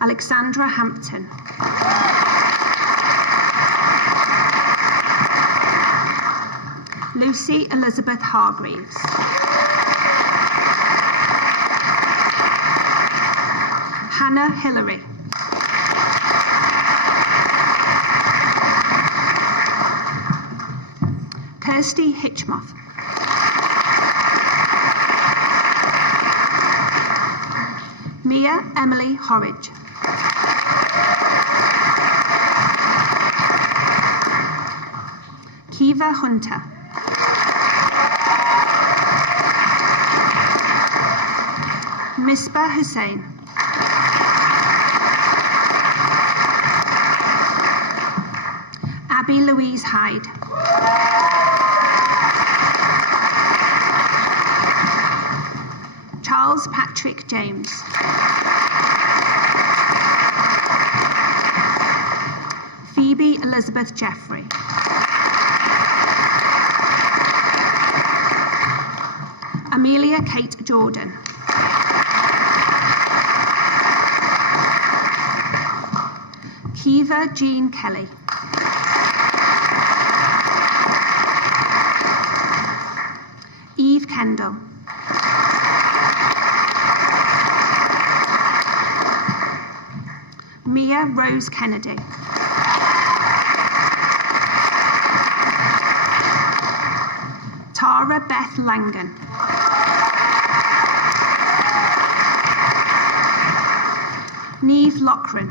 Alexandra Hampton. Lucy Elizabeth Hargreaves. Hannah Hillary. Kirsty Hitchmoff. Mia Emily Horridge. Kiva Hunter. Misbah Hussain. Abby Louise Hyde. Charles Patrick James. Phoebe Elizabeth Jeffrey. Amelia Kate Jordan. Kiva Jean Kelly. Eve Kendall. Mia Rose Kennedy. Tara Beth Langan. Neve Lochran.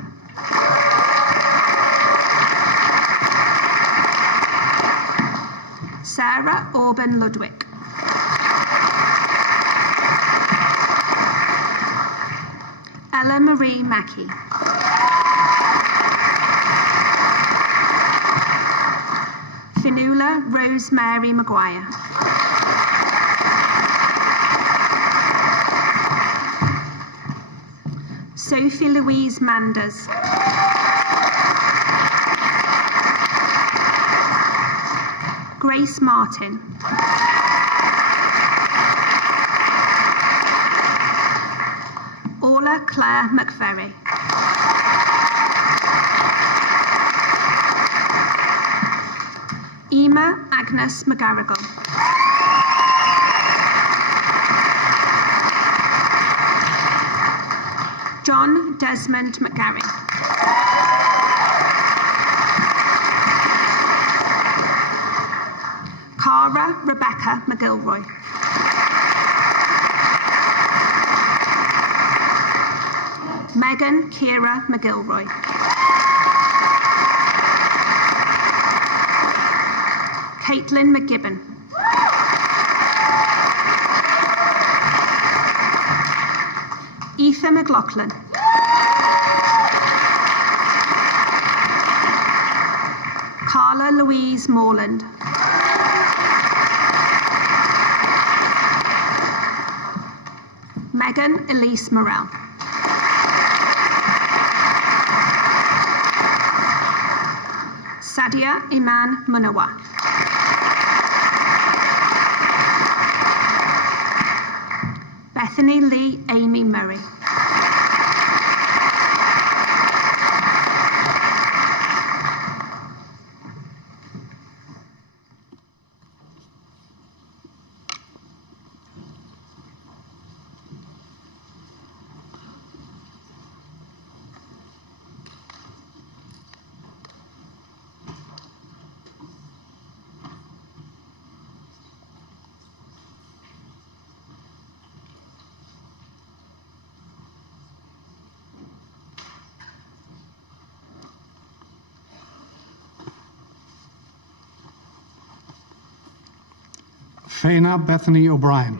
Sarah Auburn Ludwig. Ella Marie Mackey. Finula Rosemary Maguire. Sophie Louise Manders. Grace Martin. Laura Claire McVerry. Emma Agnes McGarrigle. John Desmond McGarry. Cara Rebecca McGilroy. Megan Kira McGilroy. Caitlin McGibbon. Aoife McLaughlin. Carla Louise Morland. Megan Elise Morell. Sadia Iman Munawa. Bethany Lee Amy Murray. Faina Bethany O'Brien.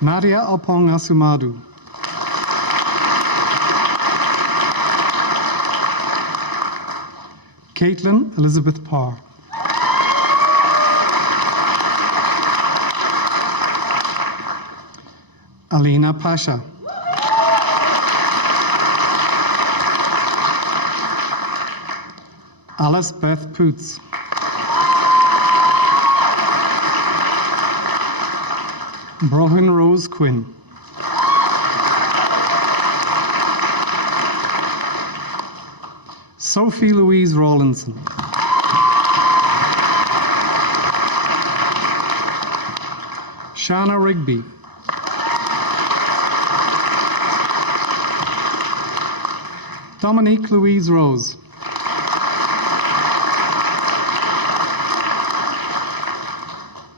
Nadia Opong Asumadu. Caitlin Elizabeth Parr. Alina Pasha. Alice Beth Poots. Brohan Rose Quinn. Sophie Louise Rawlinson. Shana Rigby. Dominique Louise Rose.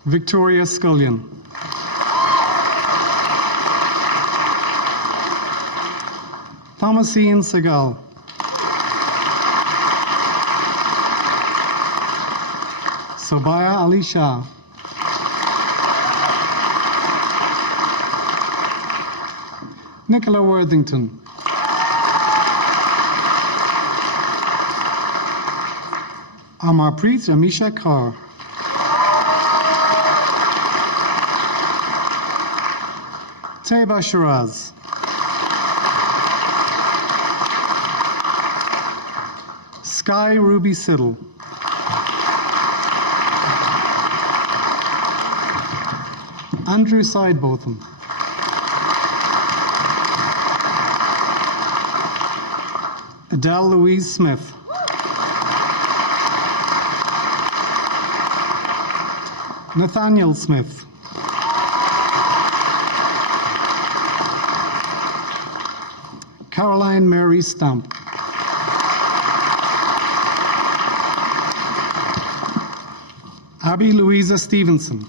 Victoria Scullion. Thomasine Segal. Sobaya Ali Shah. Nicola Worthington. Amarpreet Amisha Kaur. Taiba Shiraz. Sky Ruby Siddle. Andrew Sidebotham. Adele Louise Smith. Nathaniel Smith. Caroline Mary Stump. Abby Louisa Stevenson.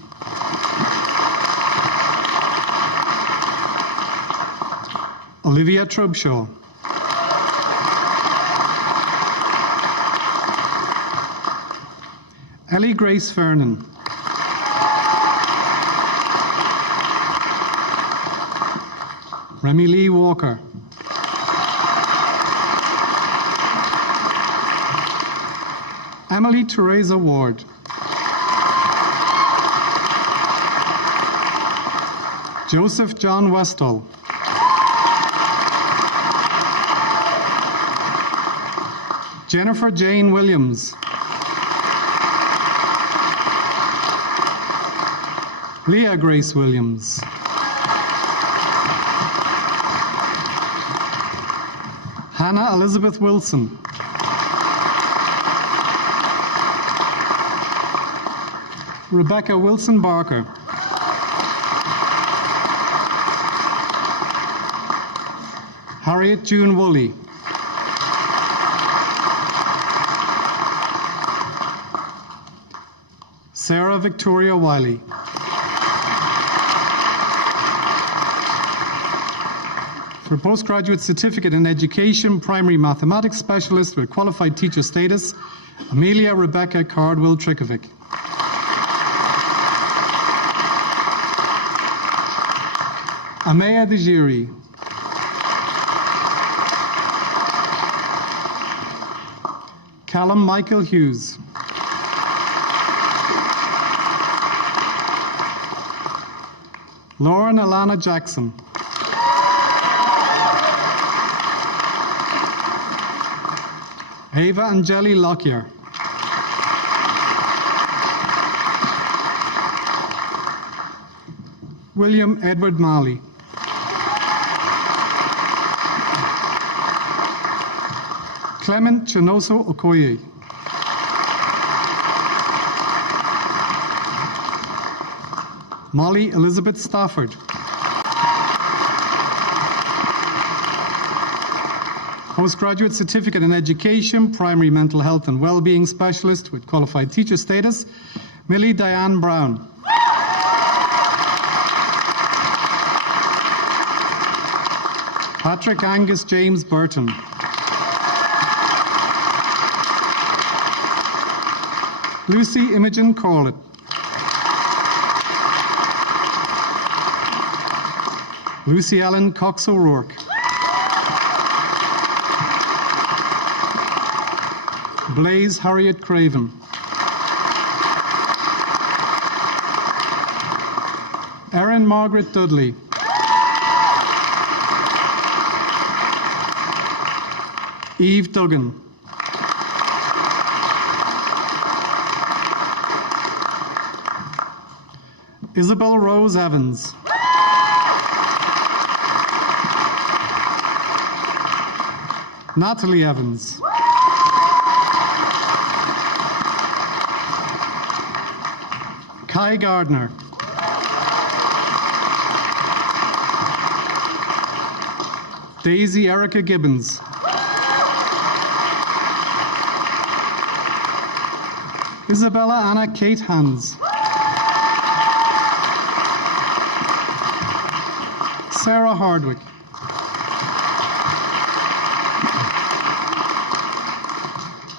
Olivia Trubshaw. Ellie Grace Vernon. Remy Lee Walker. Emily Teresa Ward. Joseph John Westall. Jennifer Jane Williams. Leah Grace Williams. Hannah Elizabeth Wilson. Rebecca Wilson Barker. Harriet June Woolley. Sarah Victoria Wiley. For postgraduate certificate in education, primary mathematics specialist with qualified teacher status, Amelia Rebecca Cardwell Trikovic. Amaya Dejiri. Callum Michael Hughes. Lauren Alana Jackson. Ava Angeli Lockyer. William Edward Malley. Clement Chinoso Okoye. Molly Elizabeth Stafford. Postgraduate certificate in education, primary mental health and well-being specialist with qualified teacher status, Millie Diane Brown. Patrick Angus James Burton. Lucy Imogen Corlett. Lucy Ellen Cox O'Rourke. Blaze Harriet Craven. Erin Margaret Dudley. Eve Duggan. Isabel Rose Evans. Natalie Evans. Kai Gardner. Daisy Erica Gibbons. Isabella Anna Kate Hans. Sarah Hardwick.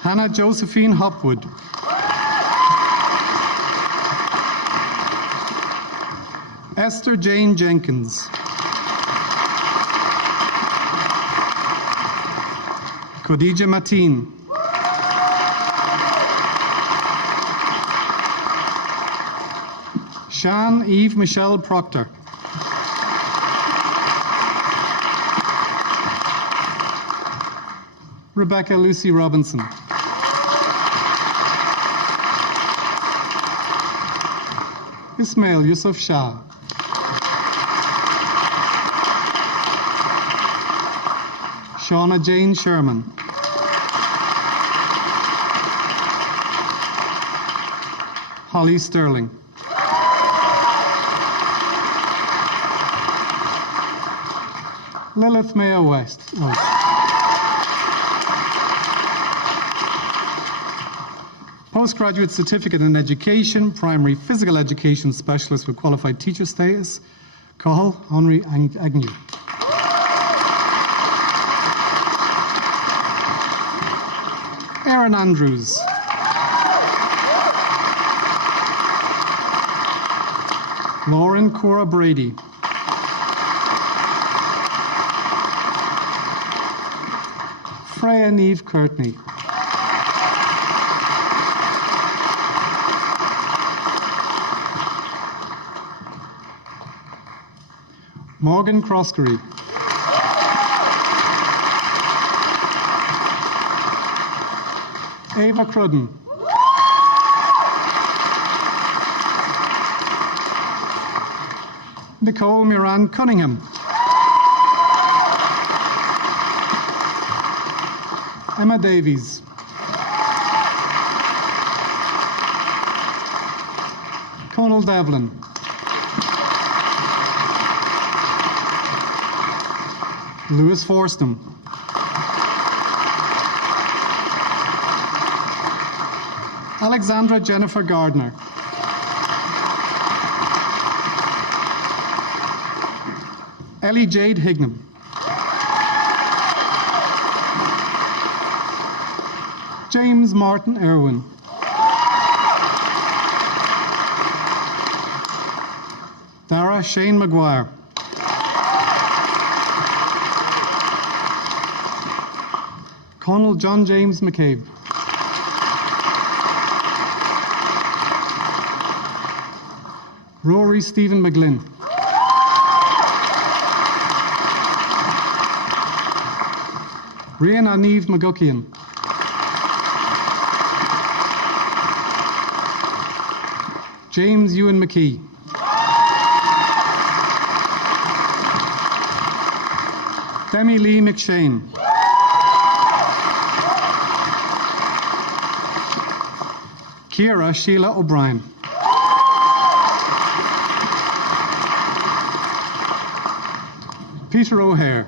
Hannah Josephine Hopwood. Esther Jane Jenkins. Khadija Mateen. Shan Eve Michelle Proctor. Rebecca Lucy Robinson. Ismail Yusuf Shah. Shauna Jane Sherman. Holly Sterling. Lilith Mayo West. Postgraduate certificate in education, primary physical education specialist with qualified teacher status, Cathal Henry Agnew. Erin Andrews. Lauren Cora Brady. Freya Neve Courtney. Morgan Croskery. Ava Crudden. Nicole Miran Cunningham. Emma Davies. Conal Devlin. Lewis Forston. Alexandra Jennifer Gardner. Ellie Jade Hignam. James Martin Irwin. Dara Shane Maguire. Conal John James McCabe. Rory Stephen McGlynn. Rian Aniv McGuckian. James Ewan McKee. Demi Lee McShane. Ciara Sheila O'Brien. Peter O'Hare.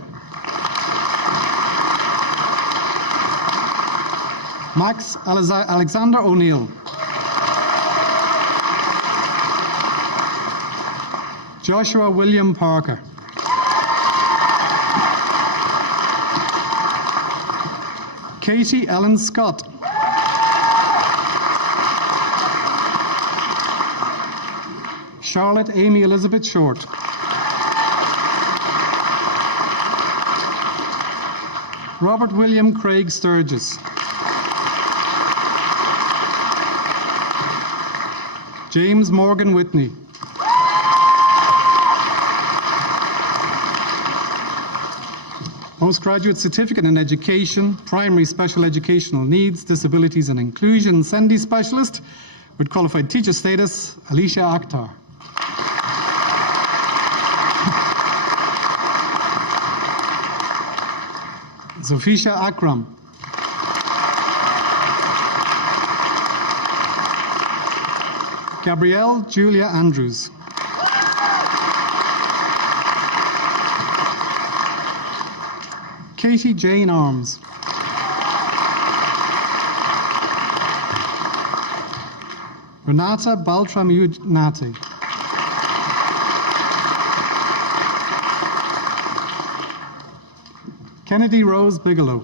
Max Alexander O'Neill. Joshua William Parker. Katie Ellen Scott. Charlotte Amy Elizabeth Short. Robert William Craig Sturgis. James Morgan Whitney. Postgraduate Certificate in Education, Primary Special Educational Needs, Disabilities and Inclusion, SENDI Specialist with Qualified Teacher Status, Alicia Akhtar. Zofisha Akram. Gabrielle Julia Andrews. Katie Jane Arms. Renata Baltramugnati. Kennedy Rose Bigelow.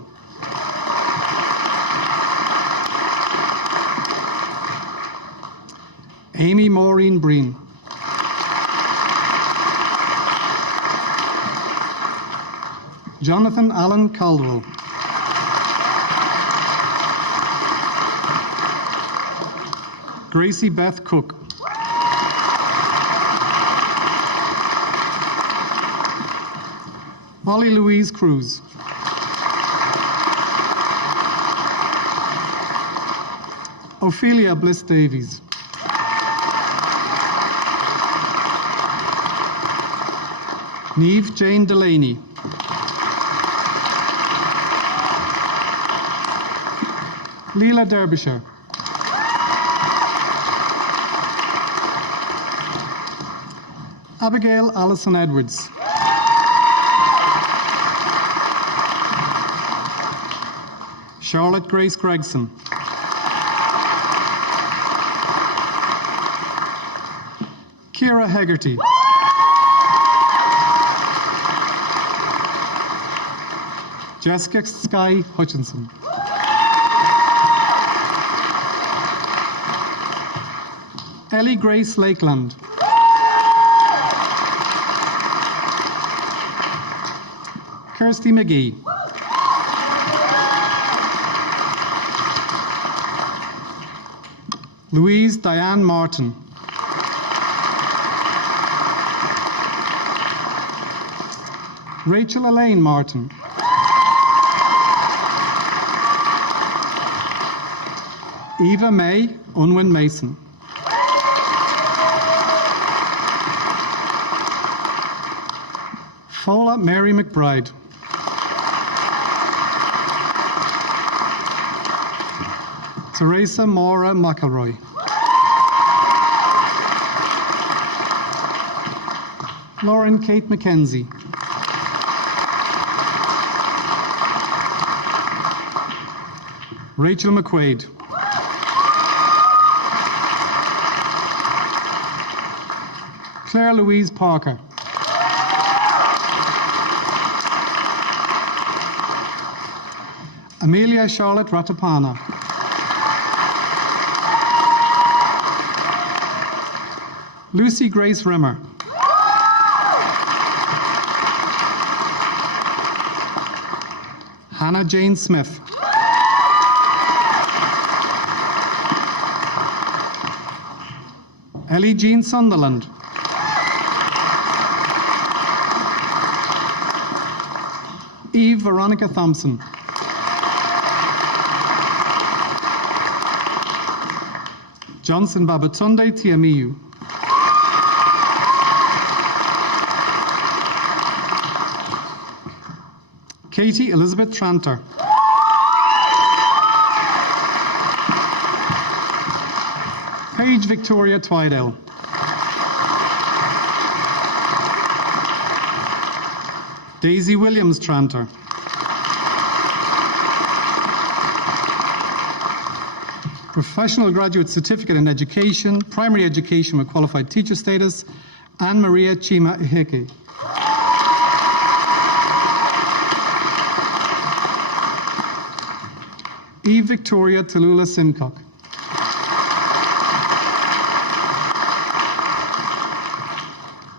Amy Maureen Breen. Jonathan Allen Caldwell. Gracie Beth Cook. Molly Louise Cruz. Ophelia Bliss Davies. Neve Jane Delaney. Leela Derbyshire. Abigail Allison Edwards. Charlotte Grace Gregson. Ciara Hegarty. Jessica Skye Hutchinson. Ellie Grace Lakeland. Kirsty McGee. Louise Diane Martin. Rachel Elaine Martin. Eva May Unwin Mason. Fola Mary McBride. Teresa Maura McElroy. Lauren Kate McKenzie. Rachel McQuaid. Claire Louise Parker. Amelia Charlotte Ratapana. Lucy Grace Rimmer. Hannah Jane Smith. Ellie Jean Sunderland. Eve Veronica Thompson. Johnson Babatunde Tiamiyu. Katie Elizabeth Tranter. Paige Victoria Twidell. Daisy Williams Tranter. Professional Graduate Certificate in Education, Primary Education with Qualified Teacher Status, Anne Maria Chima Iheke. Eve Victoria Tallulah Simcock.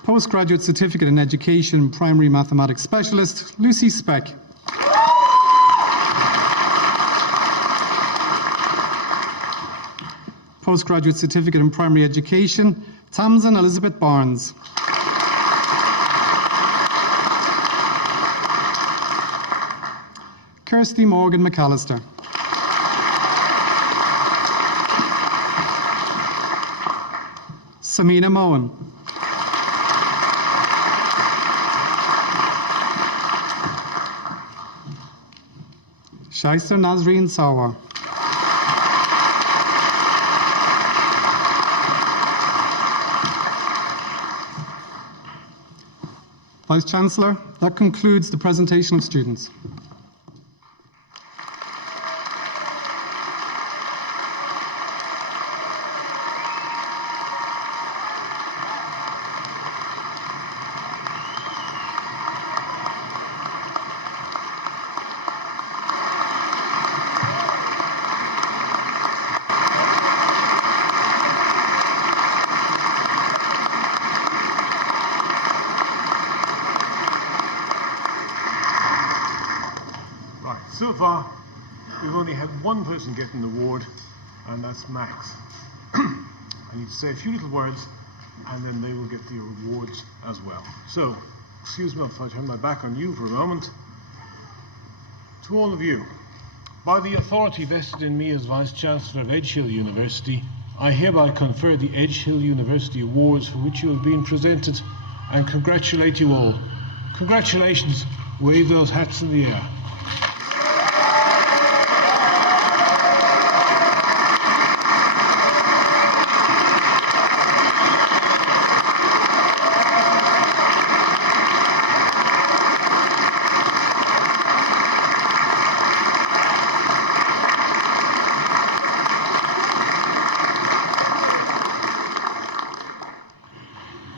Postgraduate Certificate in Education, Primary Mathematics Specialist, Lucy Speck. Postgraduate Certificate in Primary Education, Tamsin Elizabeth Barnes. Kirsty Morgan McAllister. Samina Moen. Shaister Nazreen Sawar. Vice-Chancellor, that concludes the presentation of students. So far, we've only had one person get an award, and that's Max. I need to say a few little words, and then they will get the awards as well. So, excuse me if I turn my back on you for a moment. To all of you, by the authority vested in me as Vice-Chancellor of Edge Hill University, I hereby confer the Edge Hill University Awards for which you have been presented, and congratulate you all. Congratulations. Wave those hats in the air.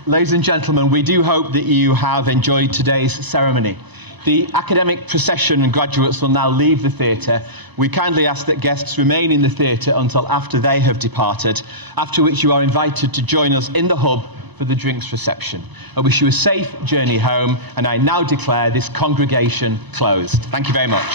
Ladies and gentlemen, we do hope that you have enjoyed today's ceremony. The academic procession and graduates will now leave the theatre. We kindly ask that guests remain in the theatre until after they have departed, after which you are invited to join us in the hub for the drinks reception. I wish you a safe journey home, and I now declare this congregation closed. Thank you very much.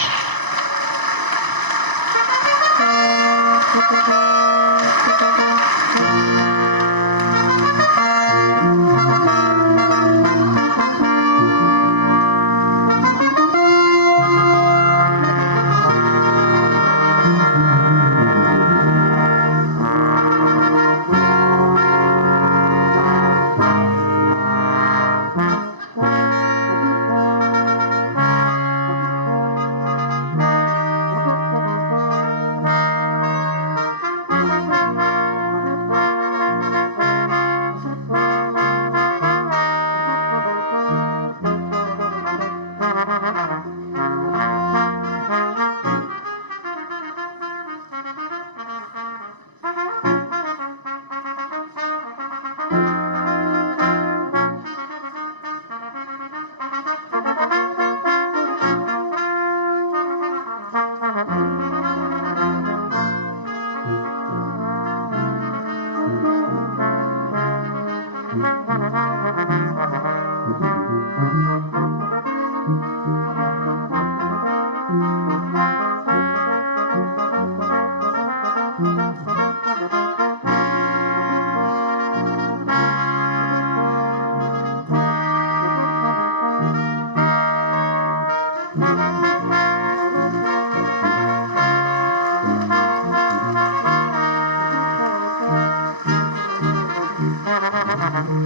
Thank you.